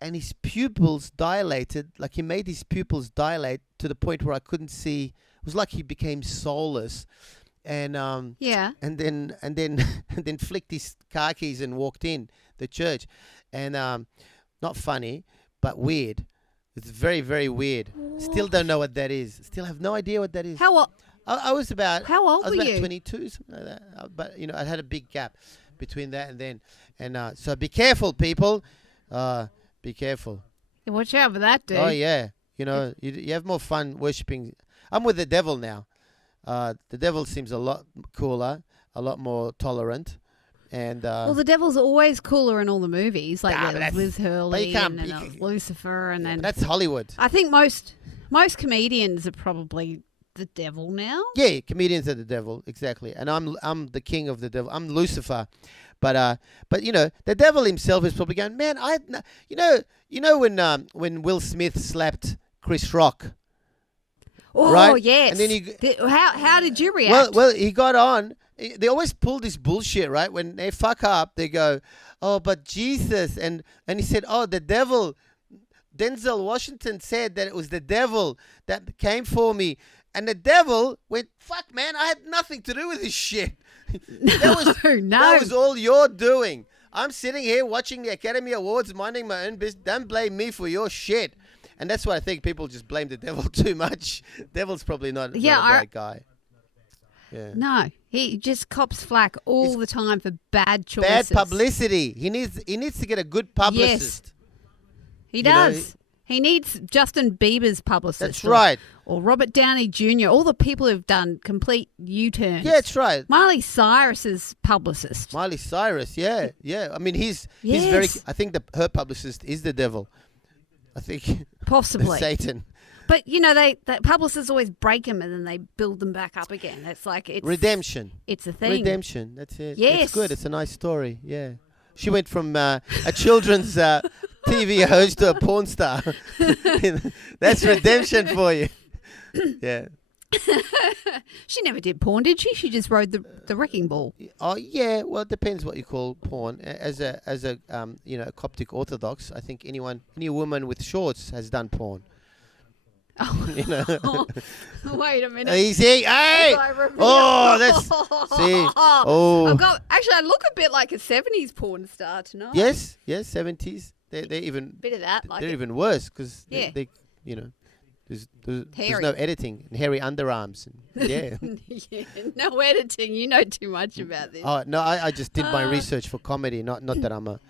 and his pupils dilated, like he made his pupils dilate to the point where I couldn't see. It was like he became soulless. And Yeah. and then and then flicked his car keys and walked in the church. And not funny, but weird. It's very, very weird. Still don't know what that is. Still have no idea what that is. How old? I was about. How old I was were about you? 22, something like that. But I had a big gap between that and then. And so be careful, people. Be careful. Watch out for that, dude. Oh yeah. You have more fun worshiping. I'm with the devil now. The devil seems a lot cooler, a lot more tolerant. And Well, the devil's always cooler in all the movies, like Nah, but with Liz but you Hurley can't- and you then c- Lucifer, and then that's Hollywood. I think most comedians are probably the devil now. Yeah, comedians are the devil, exactly. And I'm the king of the devil. I'm Lucifer. But the devil himself is probably going, man, when Will Smith slapped Chris Rock. Oh Right? yes. And then how did you react? Well, he got on. They always pull this bullshit, right? When they fuck up, they go, "Oh, but Jesus," and he said, "Oh, the devil." Denzel Washington said that it was the devil that came for me, and the devil went, "Fuck, man, I had nothing to do with this shit. That was all you're doing. I'm sitting here watching the Academy Awards, minding my own business. Don't blame me for your shit." And that's why I think people just blame the devil too much. Devil's probably not a bad guy. Yeah. No, he just cops flack all the time for bad choices. Bad publicity. He needs to get a good publicist. He does. He needs Justin Bieber's publicist. That's right. Or Robert Downey Jr. All the people who've done complete U-turns. Yeah, that's right. Miley Cyrus's publicist. Miley Cyrus, yeah. I mean, he's Yes. very. I think her publicist is the devil. I think Possibly. Satan. But, the publicists always break them and then they build them back up again. It's like it's... Redemption. It's a thing. Redemption. That's it. Yes. It's good. It's a nice story. Yeah. She went from a children's TV host to a porn star. That's redemption for you. Yeah. She never did porn, did she? She just rode the wrecking ball. Oh yeah, well it depends what you call porn. As a Coptic Orthodox, I think any woman with shorts has done porn. Oh. Wait a minute. Easy, hey! Oh, that's see. Oh, I look a bit like a 70s porn star tonight. yes, 70s. They're even Bit of that, like they're it. even worse because Yeah. they there's Hairy. no editing and hairy underarms. And, yeah. Yeah, no editing. You know too much about this. Oh no, I just did my research for comedy. Not that I'm not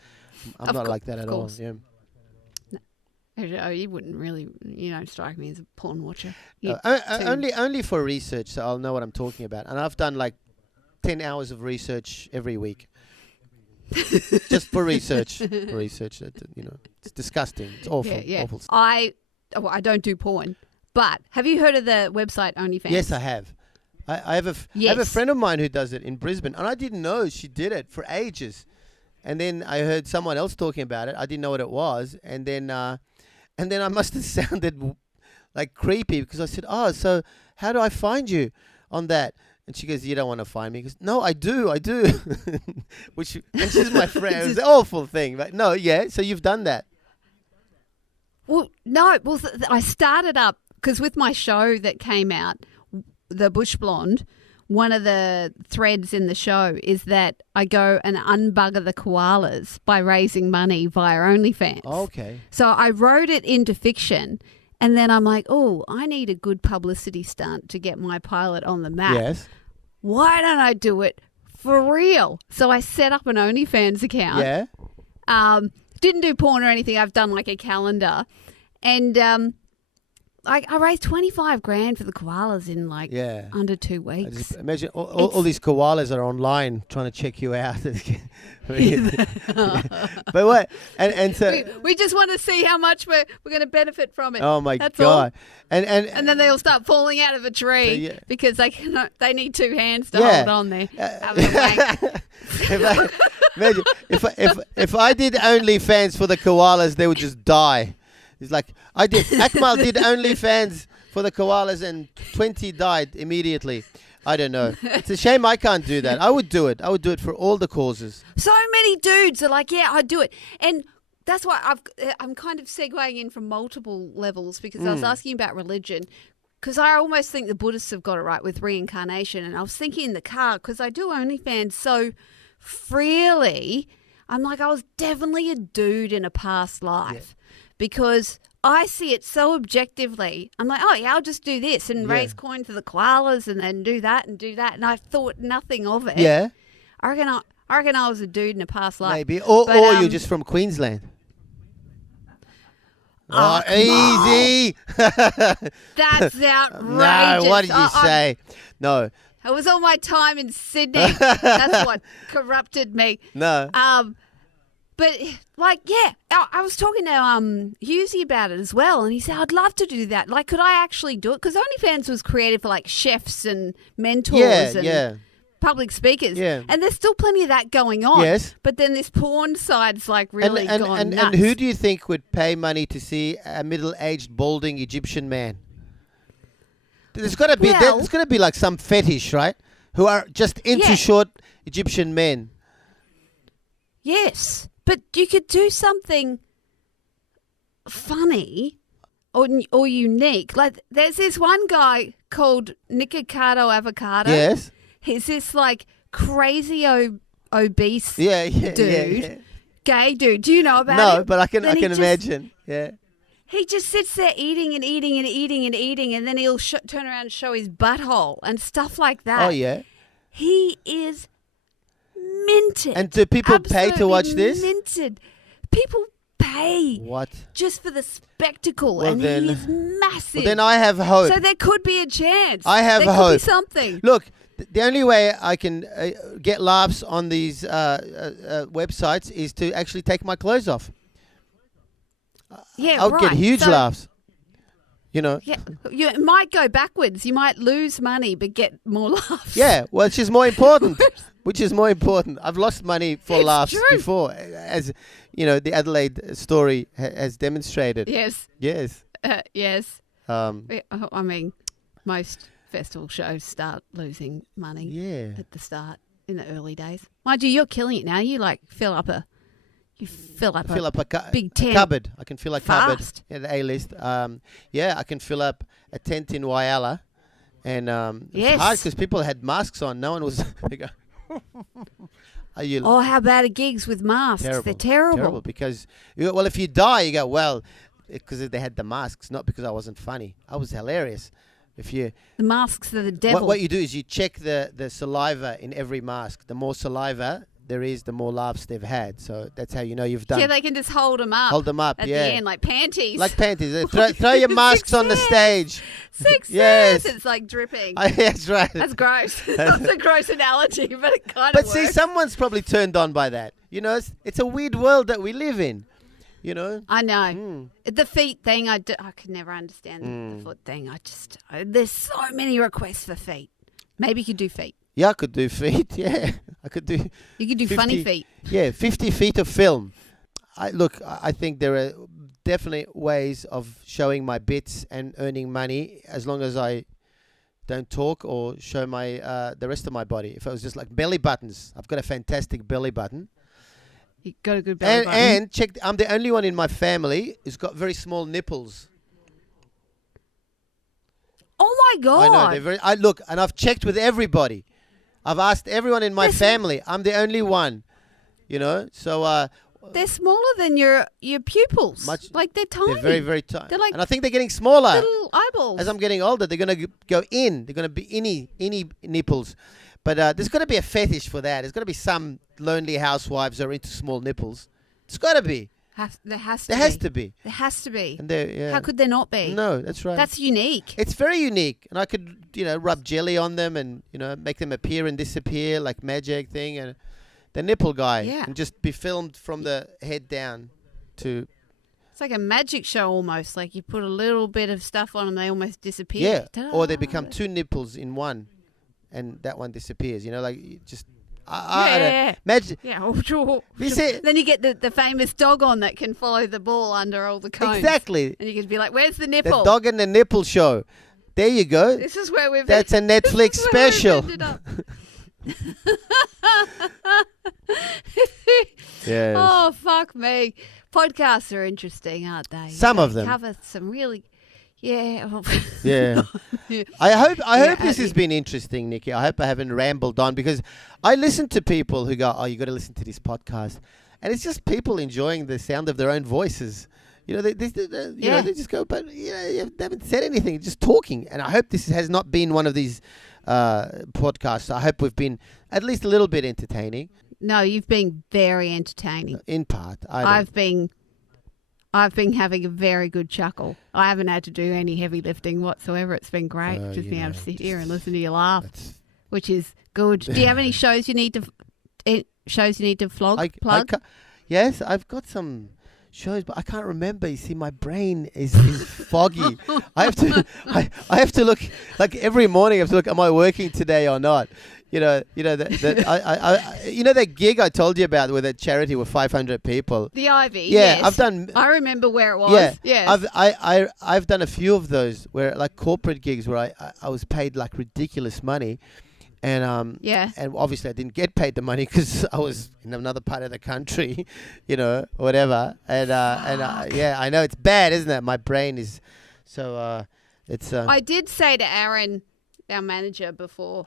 like that of at all. course. Yeah. Oh, you wouldn't really, strike me as a porn watcher. Only for research, so I'll know what I'm talking about. And I've done like 10 hours of research every week, just for research. For research, it's disgusting. It's awful. Yeah. Awful. I don't do porn, but have you heard of the website OnlyFans? Yes, I have. I have a Yes. friend of mine who does it in Brisbane, and I didn't know she did it for ages. And then I heard someone else talking about it. I didn't know what it was. And then I must have sounded like creepy because I said, "Oh, so how do I find you on that?" And she goes, "You don't want to find me." He goes, "No, I do." And she's my friend. It was an awful thing. But no, yeah. So you've done that. Well, no. Well, I started up because with my show that came out, The Bush Blonde, one of the threads in the show is that I go and unbugger the koalas by raising money via OnlyFans. Okay. So I wrote it into fiction, and then I'm like, oh, I need a good publicity stunt to get my pilot on the map. Yes. Why don't I do it for real? So I set up an OnlyFans account. Yeah. Didn't do porn or anything. I've done like a calendar. And I raised 25 grand for the koalas in like under 2 I weeks. just imagine all these koalas are online trying to check you out. But what? And so we just want to see how much we're going to benefit from it. oh my That's God. All. And then they'll start falling out of a tree So, yeah. because they need 2 hands to Yeah. hold on there. Having a wank. Imagine if I did OnlyFans for the koalas, they would just die. It's like Akmal did OnlyFans for the koalas and 20 died immediately. I don't know. It's a shame I can't do that. I would do it. I would do it for all the causes. So many dudes are like, yeah, I'd do it. And that's why I'm kind of segueing in from multiple levels because I was asking about religion because I almost think the Buddhists have got it right with reincarnation. And I was thinking in the car because I do OnlyFans so freely. I'm like, I was definitely a dude in a past life because I see it so objectively. I'm like, oh, yeah, I'll just do this and raise coin for the koalas and then do that. And I thought nothing of it. Yeah. I reckon I was a dude in a past life. Maybe. Or you're just from Queensland. Oh, easy. That's outrageous. No, what did you say? No. It was all my time in Sydney. That's what corrupted me. No. But like, yeah, I was talking to Husey about it as well, and he said, I'd love to do that. Like, could I actually do it? Because OnlyFans was created for like chefs and mentors and public speakers. Yeah. And there's still plenty of that going on. Yes. But then this porn side's like really gone nuts. And who do you think would pay money to see a middle-aged, balding Egyptian man? There's got to be there's got to be like some fetish, right? Who are just into short Egyptian men. Yes, but you could do something funny or unique. Like there's this one guy called Nikki Avocado. Yes. He's this like crazy obese dude. Yeah. Gay dude. Do you know about him? No, but I can imagine. Yeah. He just sits there eating and eating and eating and eating, and then he'll turn around and show his butthole and stuff like that. Oh, yeah. He is minted. And do people pay to watch this? Minted. People pay. What? Just for the spectacle, Well, and then- he is massive. Well, then I have hope. So there could be a chance. I have there hope. Could be something. Look, the only way I can get laughs on these websites is to actually take my clothes off. Yeah, I'll right. get huge So- laughs. You know? Yeah, you might go backwards. You might lose money, but get more laughs. Yeah, well, which is more important. I've lost money for It's laughs true. before, as you know, the Adelaide story has demonstrated. Yes. Yes. Yes. Um, I mean, most festival shows start losing money yeah. at the start in the early days. Mind you, you're killing it now. You like fill up a big tent cupboard. I can fill a cupboard. fast. Yeah, the A-list. I can fill up a tent in Whyalla. And Yes. it's hard because people had masks on. No one was... They go, are you Oh, how bad are gigs with masks? They're terrible. Terrible because, well, if you die, you go, well, because they had the masks, not because I wasn't funny. I was hilarious. If you... The masks are the devil. What you do is you check the saliva in every mask. The more saliva there is, the more laughs they've had. So that's how you know you've done. Yeah, they can just hold them up. Hold them up, at yeah. the end, like panties. Like panties. Throw your masks on the stage. Success. Yes. It's like dripping. That's right. That's gross. That's a gross analogy, but it kind of But works. see, someone's probably turned on by that. You know, it's a weird world that we live in. You know? I know. The feet thing, I could never understand the foot thing. There's so many requests for feet. Maybe you could do feet. Yeah, I could do feet. Yeah, I could do. You could do funny 50 feet. Yeah, 50 feet of film. I think there are definitely ways of showing my bits and earning money as long as I don't talk or show my the rest of my body. If it was just like belly buttons, I've got a fantastic belly button. You got a good belly button. And check, I'm the only one in my family who's got very small nipples. Oh my God. I know they're very. Look, and I've checked with everybody. I've asked everyone in my family. I'm the only one. You know, so they're smaller than your pupils. Like they're tiny. they're very, very tiny. They're like and I think they're getting smaller. little eyeballs. As I'm getting older, they're going to go in. They're going to be inny nipples. But there's got to be a fetish for that. There's got to be some lonely housewives who are into small nipples. It's got to be. There has to be. There has to be. And yeah. how could there not be? No, that's right. That's unique. It's very unique. And I could, rub jelly on them and, make them appear and disappear like magic thing. And the nipple guy. Yeah. And just be filmed from the head down to... It's like a magic show almost. Like you put a little bit of stuff on them, they almost disappear. Yeah. Ta-da. Or they become two nipples in one. And that one disappears. Like you just... Yeah. Imagine... Yeah. Oh, sure. You see- Then you get the famous dog on that can follow the ball under all the cones. Exactly. And you can be like, where's the The nipple? dog and the nipple show. There you go. This is where we've... That's a Netflix this is where we've special. ended up. Yes. Oh, fuck me. Podcasts are interesting, aren't they? Some of them. Cover some really... Yeah. Yeah. Yeah. I hope Yeah, this has been interesting, Nikki. I hope I haven't rambled on because I listen to people who go, "Oh, you got to listen to this podcast," and it's just people enjoying the sound of their own voices. They just go, but they haven't said anything, just talking. And I hope this has not been one of these podcasts. I hope we've been at least a little bit entertaining. No, you've been very entertaining. In part, I've been having a very good chuckle. I haven't had to do any heavy lifting whatsoever. It's been great just being able to sit here and listen to you laugh, which is good. Do you have any shows you need to plug? Yes, I've got some shows, but I can't remember. You see, my brain is foggy. I have to look, like every morning I have to look, am I working today or not? That gig I told you about with that charity with 500 people. The Ivy. Yeah, yes. I've done. I remember where it was. Yeah, yes. I've done a few of those where like corporate gigs where I was paid like ridiculous money, and and obviously I didn't get paid the money because I was in another part of the country, whatever. And I know it's bad, isn't it? My brain is so it's. I did say to Aaron, our manager, before.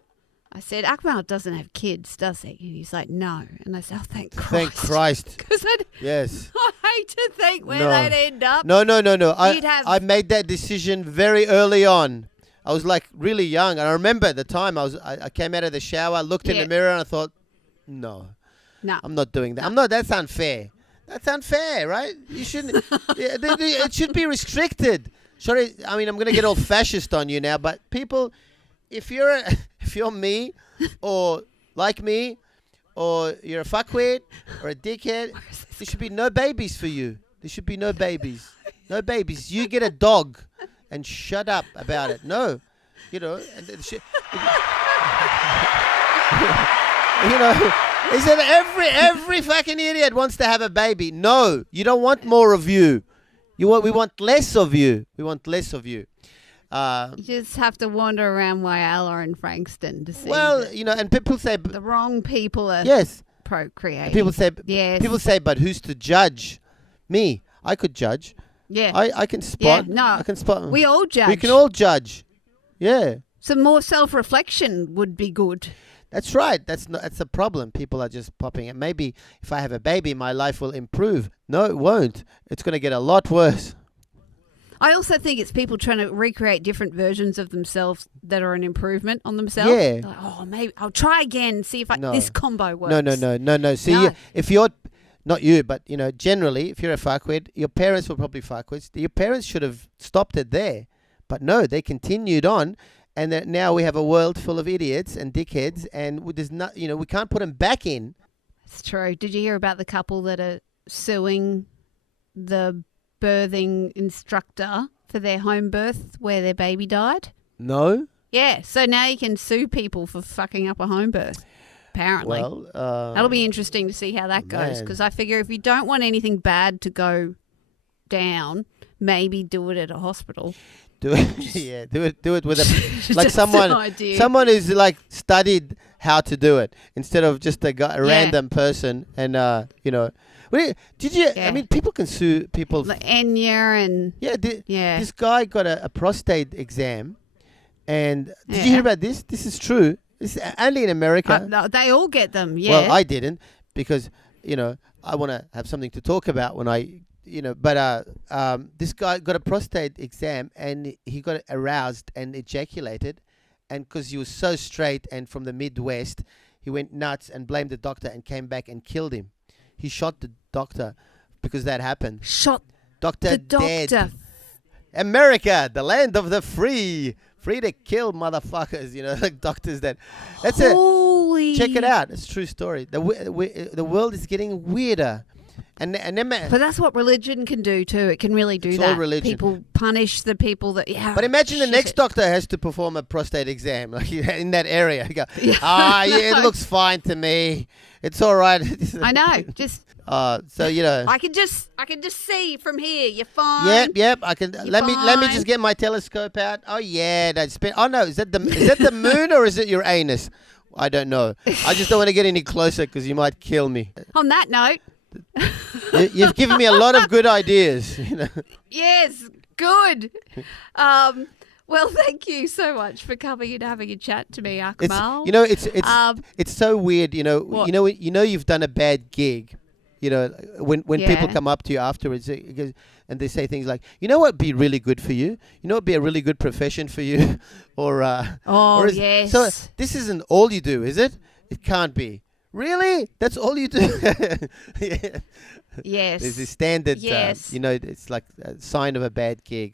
I said, Akmal doesn't have kids, does he? And he's like, no. And I said, oh, thank Christ. Thank Christ. Because yes. I hate to think where they'd end up. No. I made that decision very early on. I was like really young. And I remember at the time I came out of the shower, looked in the mirror and I thought, no, I'm not doing that. That's unfair. That's unfair, right? You shouldn't. It should be restricted. Sorry, I mean, I'm going to get all fascist on you now, but people... If you're me, or like me, or you're a fuckwit, or a dickhead, there should be no babies for you. There should be no babies. No babies. You get a dog and shut up about it. No. Isn't every fucking idiot wants to have a baby? No. You don't want more of you. We want less of you. We want less of you. You just have to wander around Whyalla and Frankston to see. Well, and people say the wrong people are procreating. People say, yes. People say, but who's to judge? Me. I could judge. Yeah. I can spot. Yeah, no. I can spot. We all judge. We can all judge. Yeah. Some more self-reflection would be good. That's right. That's a problem. People are just popping it. Maybe if I have a baby, my life will improve. No, it won't. It's going to get a lot worse. I also think it's people trying to recreate different versions of themselves that are an improvement on themselves. Yeah. Like, oh, maybe I'll try again and see if this combo works. No. See, if you're, not you, but, generally, if you're a fuckwit, your parents were probably fuckwits. Your parents should have stopped it there. But no, they continued on. And now we have a world full of idiots and dickheads. And there's not, we can't put them back in. It's true. Did you hear about the couple that are suing the birthing instructor for their home birth where their baby died? No. Yeah, so now you can sue people for fucking up a home birth, apparently. Well, That'll be interesting to see how that goes, man. because I figure if you don't want anything bad to go down, maybe do it at a hospital. do it. Yeah, do it with a like Just someone an idea. who's like studied how to do it instead of just a random person. And did you? Yeah. I mean, people can sue people. Like Enya and Yeah, yeah. this guy got a prostate exam, and did you Yeah. hear about this? This is true. It's only in America. No, they all get them. Yeah. Well, I didn't because I want to have something to talk about when I But this guy got a prostate exam and he got aroused and ejaculated, and because he was so straight and from the Midwest, he went nuts and blamed the doctor and came back and killed him. He shot the doctor because that happened. Shot Doctor the dead. doctor. America, the land of the free. Free to kill motherfuckers, like doctors that. That's it. Holy. Check it out. It's a true story. The world is getting weirder. And then, But that's what religion can do too. It can really do It's that. all religion. People punish the people that. Yeah. but imagine the shit next it. doctor has to perform a prostate exam like in that area. You go, Yeah, it looks fine to me. It's all right. I know. Just So I can just see from here. You're fine. Yep. I can. Let me fine. just get my telescope out. Oh yeah, that's been. Oh no, is that the moon or is it your anus? I don't know. I just don't want to get any closer because you might kill me. On that note, You've given me a lot of good ideas. yes, good. Well, thank you so much for coming and having a chat to me, Akmal. It's so weird. What? You've done a bad gig. When people Yeah. come up to you afterwards and they say things like, what would be really good for you? What would be a really good profession for you? Oh, yes. So this isn't all you do, is it? It can't be. Really? That's all you do? Yeah. Yes. There's this standard, Yes. it's like a sign of a bad gig.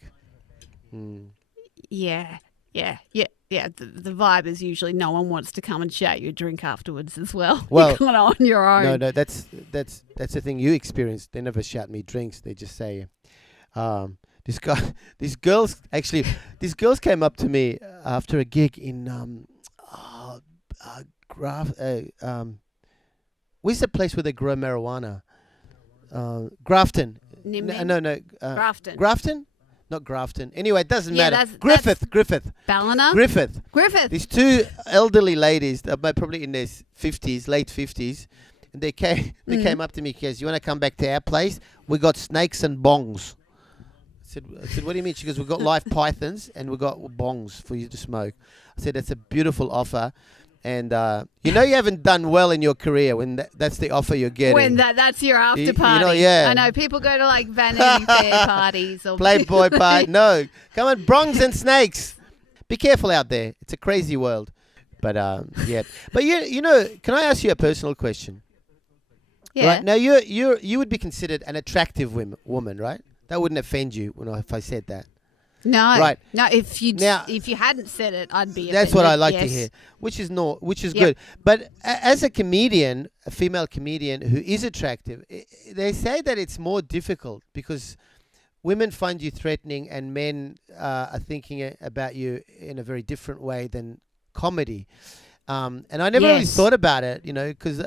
Yeah. The vibe is usually no one wants to come and shout you a drink afterwards as well. Well, You're kind of on your own. No, that's the thing you experienced. They never shout me drinks. They just say, these girls came up to me after a gig in where's the place where they grow marijuana? Grafton. Nimbin? No. Grafton. Grafton? Not Grafton. Anyway, it doesn't Yeah, matter. that's- Griffith. Ballina? Griffith. Griffith. These two elderly ladies, probably in their 50s, late 50s, and they came up to me, "Kez, you want to come back to our place? We got snakes and bongs." I said, "What do you mean?" She goes, "We got live pythons and we got bongs for you to smoke." I said, "That's a beautiful offer." And you haven't done well in your career when that's the offer you're getting. When that's your after You party. yeah. I know people go to like Vanity Fair parties or Playboy party. No. Come on, brongs and snakes. Be careful out there. It's a crazy world. But yeah. But can I ask you a personal question? Yeah. Right. Now you would be considered an attractive woman, right? That wouldn't offend you if I said that. No. Right. No, if you Now- hadn't said it, I'd be That's what I offended, like to yes. hear, which is Yep. good. But as a comedian, a female comedian who is attractive, they say that it's more difficult because women find you threatening and men are thinking about you in a very different way than comedy. And I never really Yes. thought about it, because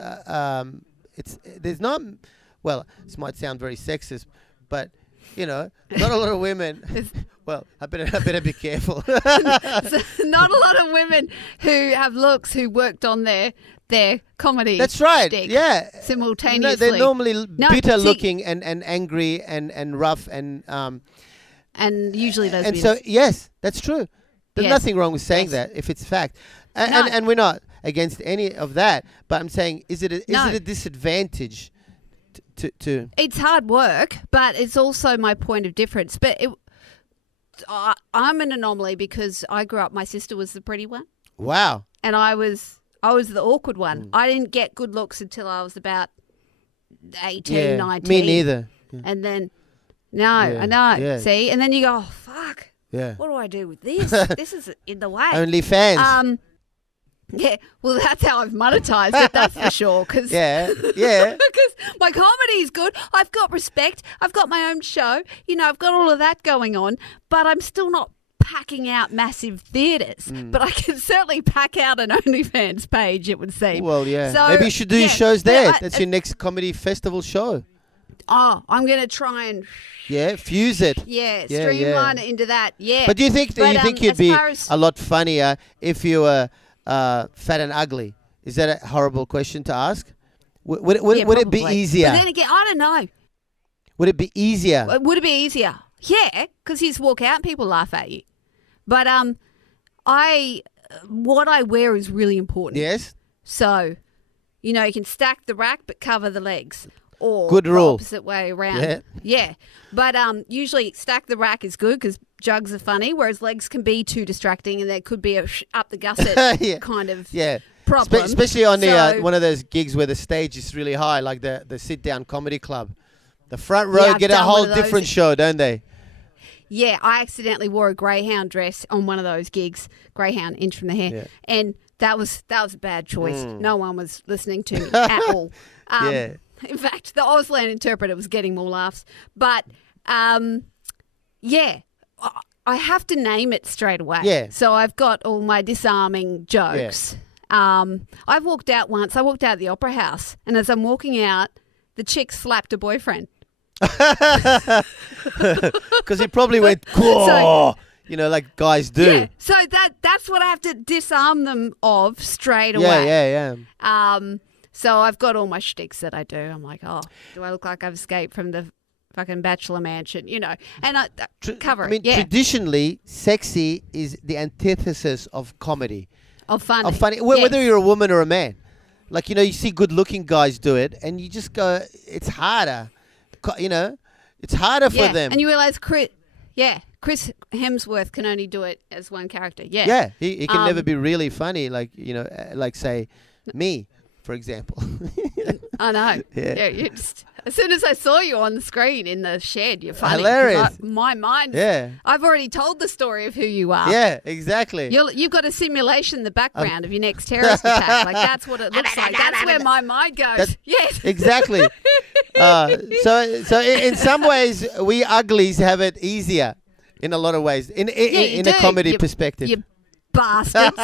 there's not. Well, this might sound very sexist, but not a lot of women. Well, I better be careful. So, not a lot of women who have looks who worked on their comedy. That's right. shtick Yeah. simultaneously. No, they're normally No, bitter see- looking and angry and rough and and usually those. and so yes, that's true. There's Yes. nothing wrong with saying Yes. that if it's fact. And, No. and we're not against any of that, but I'm saying is it No. a disadvantage to It's hard work, but it's also my point of difference. But I'm an anomaly because I grew up. My sister was the pretty one, wow. and I was the awkward one. Mm. I didn't get good looks until I was about 18, Yeah, 19. me neither. And then, no, Yeah, I know. yeah. See, and then you go, oh, fuck. Yeah. What do I do with this? This is in the way. Only fans. Yeah, well, that's how I've monetized it. That's for sure. Cause, yeah. because my comedy's good. I've got respect. I've got my own show. I've got all of that going on. But I'm still not packing out massive theatres, but I can certainly pack out an OnlyFans page, it would seem. Well, yeah. So, Maybe you should do your yeah, shows but there. That's your next comedy festival show. Oh, I'm going to try and Yeah, fuse it. streamline it into that. Yeah. But do you think you'd as be far as- a lot funnier if you were fat and ugly? Is that a horrible question to ask? Would it be probably. easier? But then again, I don't know. Would it be easier? Would it be easier? Yeah, because you just walk out and people laugh at you. But what I wear is really important. Yes. So, you can stack the rack but cover the legs. Or Good rule. the opposite way around. Yeah. Yeah. But usually stack the rack is good because jugs are funny, whereas legs can be too distracting and there could be a up the gusset Yeah. kind of Yeah. problem. Especially on the So- one of those gigs where the stage is really high, like the sit-down comedy club. The front row I've get a done whole one of those. different show, don't they? Yeah, I accidentally wore a greyhound dress on one of those gigs, greyhound inch from the hair, Yeah. and that was a bad choice. No one was listening to me at all. Yeah. In fact, the Auslan interpreter was getting more laughs. But yeah, I have to name it straight away. Yeah. So I've got all my disarming jokes. I've walked out once. I walked out of the Opera House, and as I'm walking out, the chick slapped a boyfriend. Because he probably went, "Cool," like guys do. Yeah. So that's what I have to disarm them of straight away. Yeah. So I've got all my shticks that I do. I'm like, oh, do I look like I've escaped from the fucking bachelor mansion? And I cover I mean, it. Yeah. traditionally, sexy is the antithesis of comedy. Of funny. Of funny, Yes. whether you're a woman or a man. Like, you see good-looking guys do it, and you just go, it's harder. It's harder for them. And you realise Chris Hemsworth can only do it as one character. Yeah. Yeah, he can never be really funny, like say, me, for example. I know. Yeah. You just, as soon as I saw you on the screen in the shed, you're funny. 'Cause Hilarious. My mind. Yeah. I've already told the story of who you are. Yeah, exactly. You've got a simulation in the background of your next terrorist attack. Like, that's what it looks like. That's where my mind goes. Yes. Exactly. So in some ways, we uglies have it easier in a lot of ways, in you a do. comedy perspective. You bastards.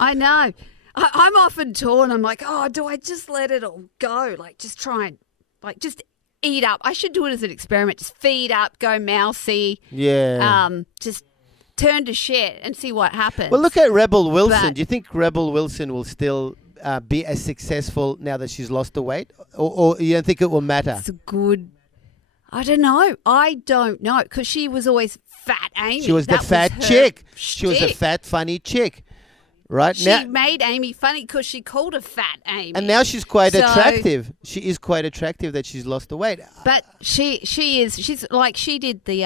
I know. I'm often torn. I'm like, oh, do I just let it all go? Like, just try and, just eat up. I should do it as an experiment. Just feed up, go mousy. Yeah. Just turn to shit and see what happens. Well, look at Rebel Wilson. But- Do you think Rebel Wilson will still be as successful now that she's lost the weight? Or you don't think it will matter? It's a good... I don't know. Because she was always fat Amy. She was the That fat her chick. She was a shtick. fat, funny chick. Right? She made Amy funny because she called her fat Amy. And now she's quite So- attractive. She is quite attractive that she's lost the weight. But she's like, she did the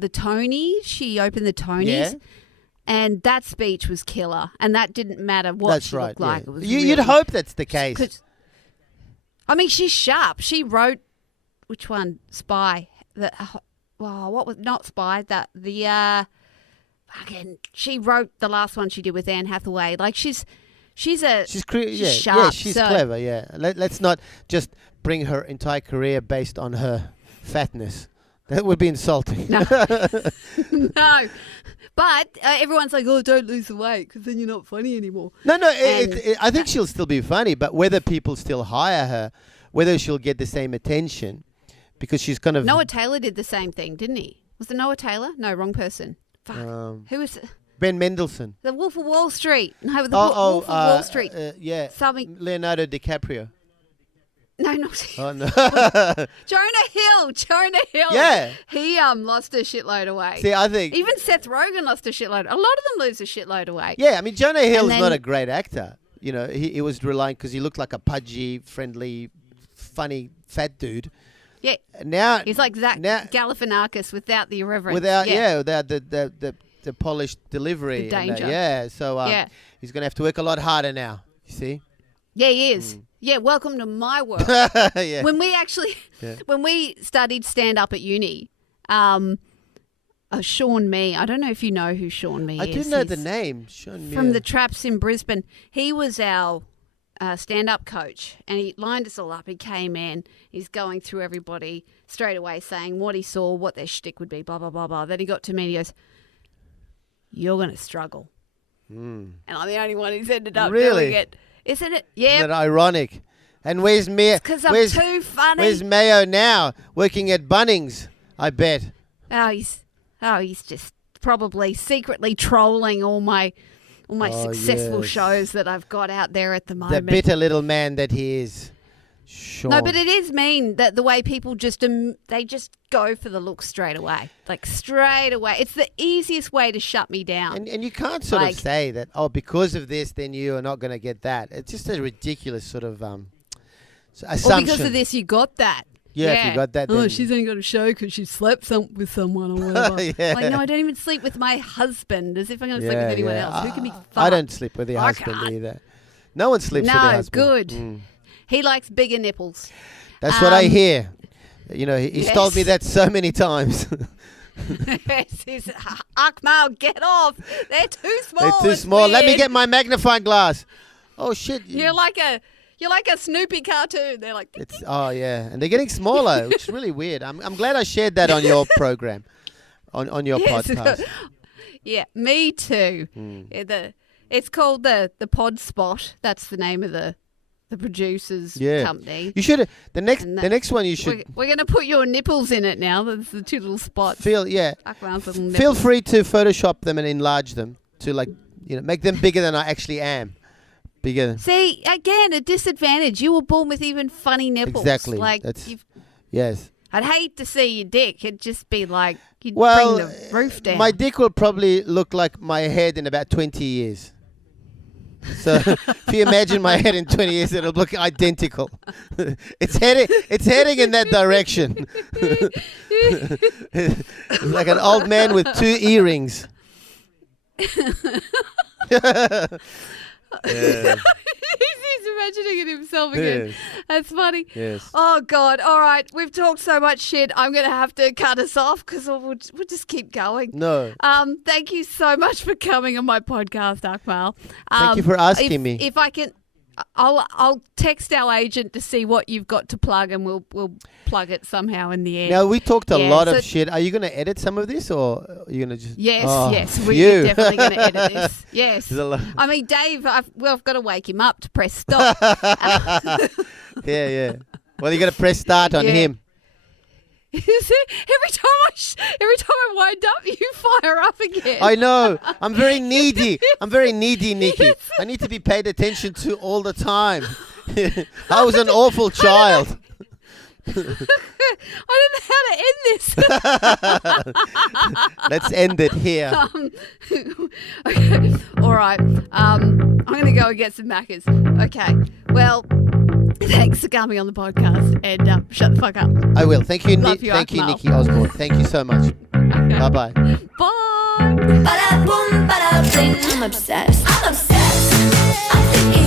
Tonys. She opened the Tonys. Yeah. And that speech was killer. And that didn't matter what That's she right. looked like. Yeah. It was You'd really- hope that's the case. 'cause- I mean, she's sharp. She wrote, which one? Spy. What was, not Spy, she wrote the last one she did with Anne Hathaway. Like, she's sharp. She's so- clever, yeah. Let's not just bring her entire career based on her fatness. That would be insulting. No. No. But everyone's like, oh, don't lose the weight because then you're not funny anymore. No, And- I think she'll still be funny, but whether people still hire her, whether she'll get the same attention, because she's kind of... Noah Taylor did the same thing, didn't he? Was it Noah Taylor? No, wrong person. Fuck. Who was Ben Mendelsohn. the Wolf of Wall Street? No, the Wolf of Wall Street. Yeah. Something. Leonardo DiCaprio. No, not Oh, no. Jonah Hill. Yeah. He lost a shitload of weight. See, I think... Even Seth Rogen lost a shitload. A lot of them lose a shitload of weight. Yeah, I mean, Jonah Hill's then- not a great actor. He was relying because he looked like a pudgy, friendly, funny, fat dude. Yeah. Now He's like Zach now- Galifianakis without the irreverence. without the polished delivery. The danger. So Yeah. he's going to have to work a lot harder now. You see? Yeah, he is. Yeah, welcome to my world. Yeah. When we studied stand up at uni, Sean Mee, I don't know if you know who Sean Mee I is. do know the He's name. Sean from Muir. the Traps in Brisbane. He was our stand up coach and he lined us all up. He came in, he's going through everybody straight away saying what he saw, what their shtick would be, blah, blah, blah, blah. Then he got to me and he goes, you're going to struggle. And I'm the only one who's ended up Really? doing it. Isn't it? Yeah. Isn't that ironic? And where's Mayo? Because I'm too funny. Where's Mayo now? Working at Bunnings, I bet. He's just probably secretly trolling all my successful yes. shows that I've got out there at the The moment. bitter little man that he is. Sure. No, but it is mean that the way people they just go for the look straight away. Like straight away. It's the easiest way to shut me down. And you can't sort of say that, because of this, then you are not going to get that. It's just a ridiculous sort of assumption. Or because of this, you got that. Yeah, if you got that, Oh, then- she's only got a show because she slept with someone or whatever. Yeah. Like, no, I don't even sleep with my husband as if I'm going to sleep with anyone else. Who can be fucked? I don't sleep with your I husband can't. either. No one sleeps with their No, husband. good. Mm. He likes bigger nipples. That's what I hear. You know, he's told me Yes. that so many times. He's, Akmal, get off. They're too small. They're too It's small. Let me weird. get my magnifying glass. Oh shit! You're like a Snoopy cartoon. They're like, Yeah, and they're getting smaller, which is really weird. I'm glad I shared that on your program, on your Yes. podcast. Yeah, me too. Yeah, it's called the Pod Spot. That's the name of the producer's company. You should the next And the next one you should We're going to put your nipples in it now. That's the two little spots. Akmal's little nipples. feel free to Photoshop them and enlarge them to make them bigger than I actually am. Bigger. See, again, a disadvantage. You were born with even funny nipples. Exactly. Like, Yes. I'd hate to see your dick. It'd just be like, you'd Well, bring the roof down. my dick will probably look like my head in about 20 years. So if you imagine my head in 20 years, it'll look identical. It's heading in that direction. It's like an old man with 2 earrings. Yeah. He's imagining it himself again. Yes. That's funny. Yes. Oh, God. All right. We've talked so much shit. I'm going to have to cut us off because we'll just keep going. No. Thank you so much for coming on my podcast, Akmal. Thank you for asking me. If I can, I'll text our agent to see what you've got to plug, and we'll plug it somehow in the end. Now, we talked a lot so- of shit. Are you going to edit some of this, or are you going to just... Yes, Oh, yes, phew. we're definitely going to edit this. Yes. There's a lot- I mean, Dave, I've got to wake him up to press stop. Yeah. Well, you got to press start on Yeah. him. every time I wind up, you fire up again. I know. I'm very needy. Nikki. I need to be paid attention to all the time. I was an awful child. I don't know how to end this. Let's end it here. Okay. All right. I'm going to go and get some Maccas. Okay. Well, thanks for coming on the podcast, and shut the fuck up. I will. Thank you, Love you, thank you, Akmal. Nikki Osborne. Thank you so much. Okay. Bye-bye. Bye. Ba-da-boom, bada-bing. I'm obsessed. I'm thinking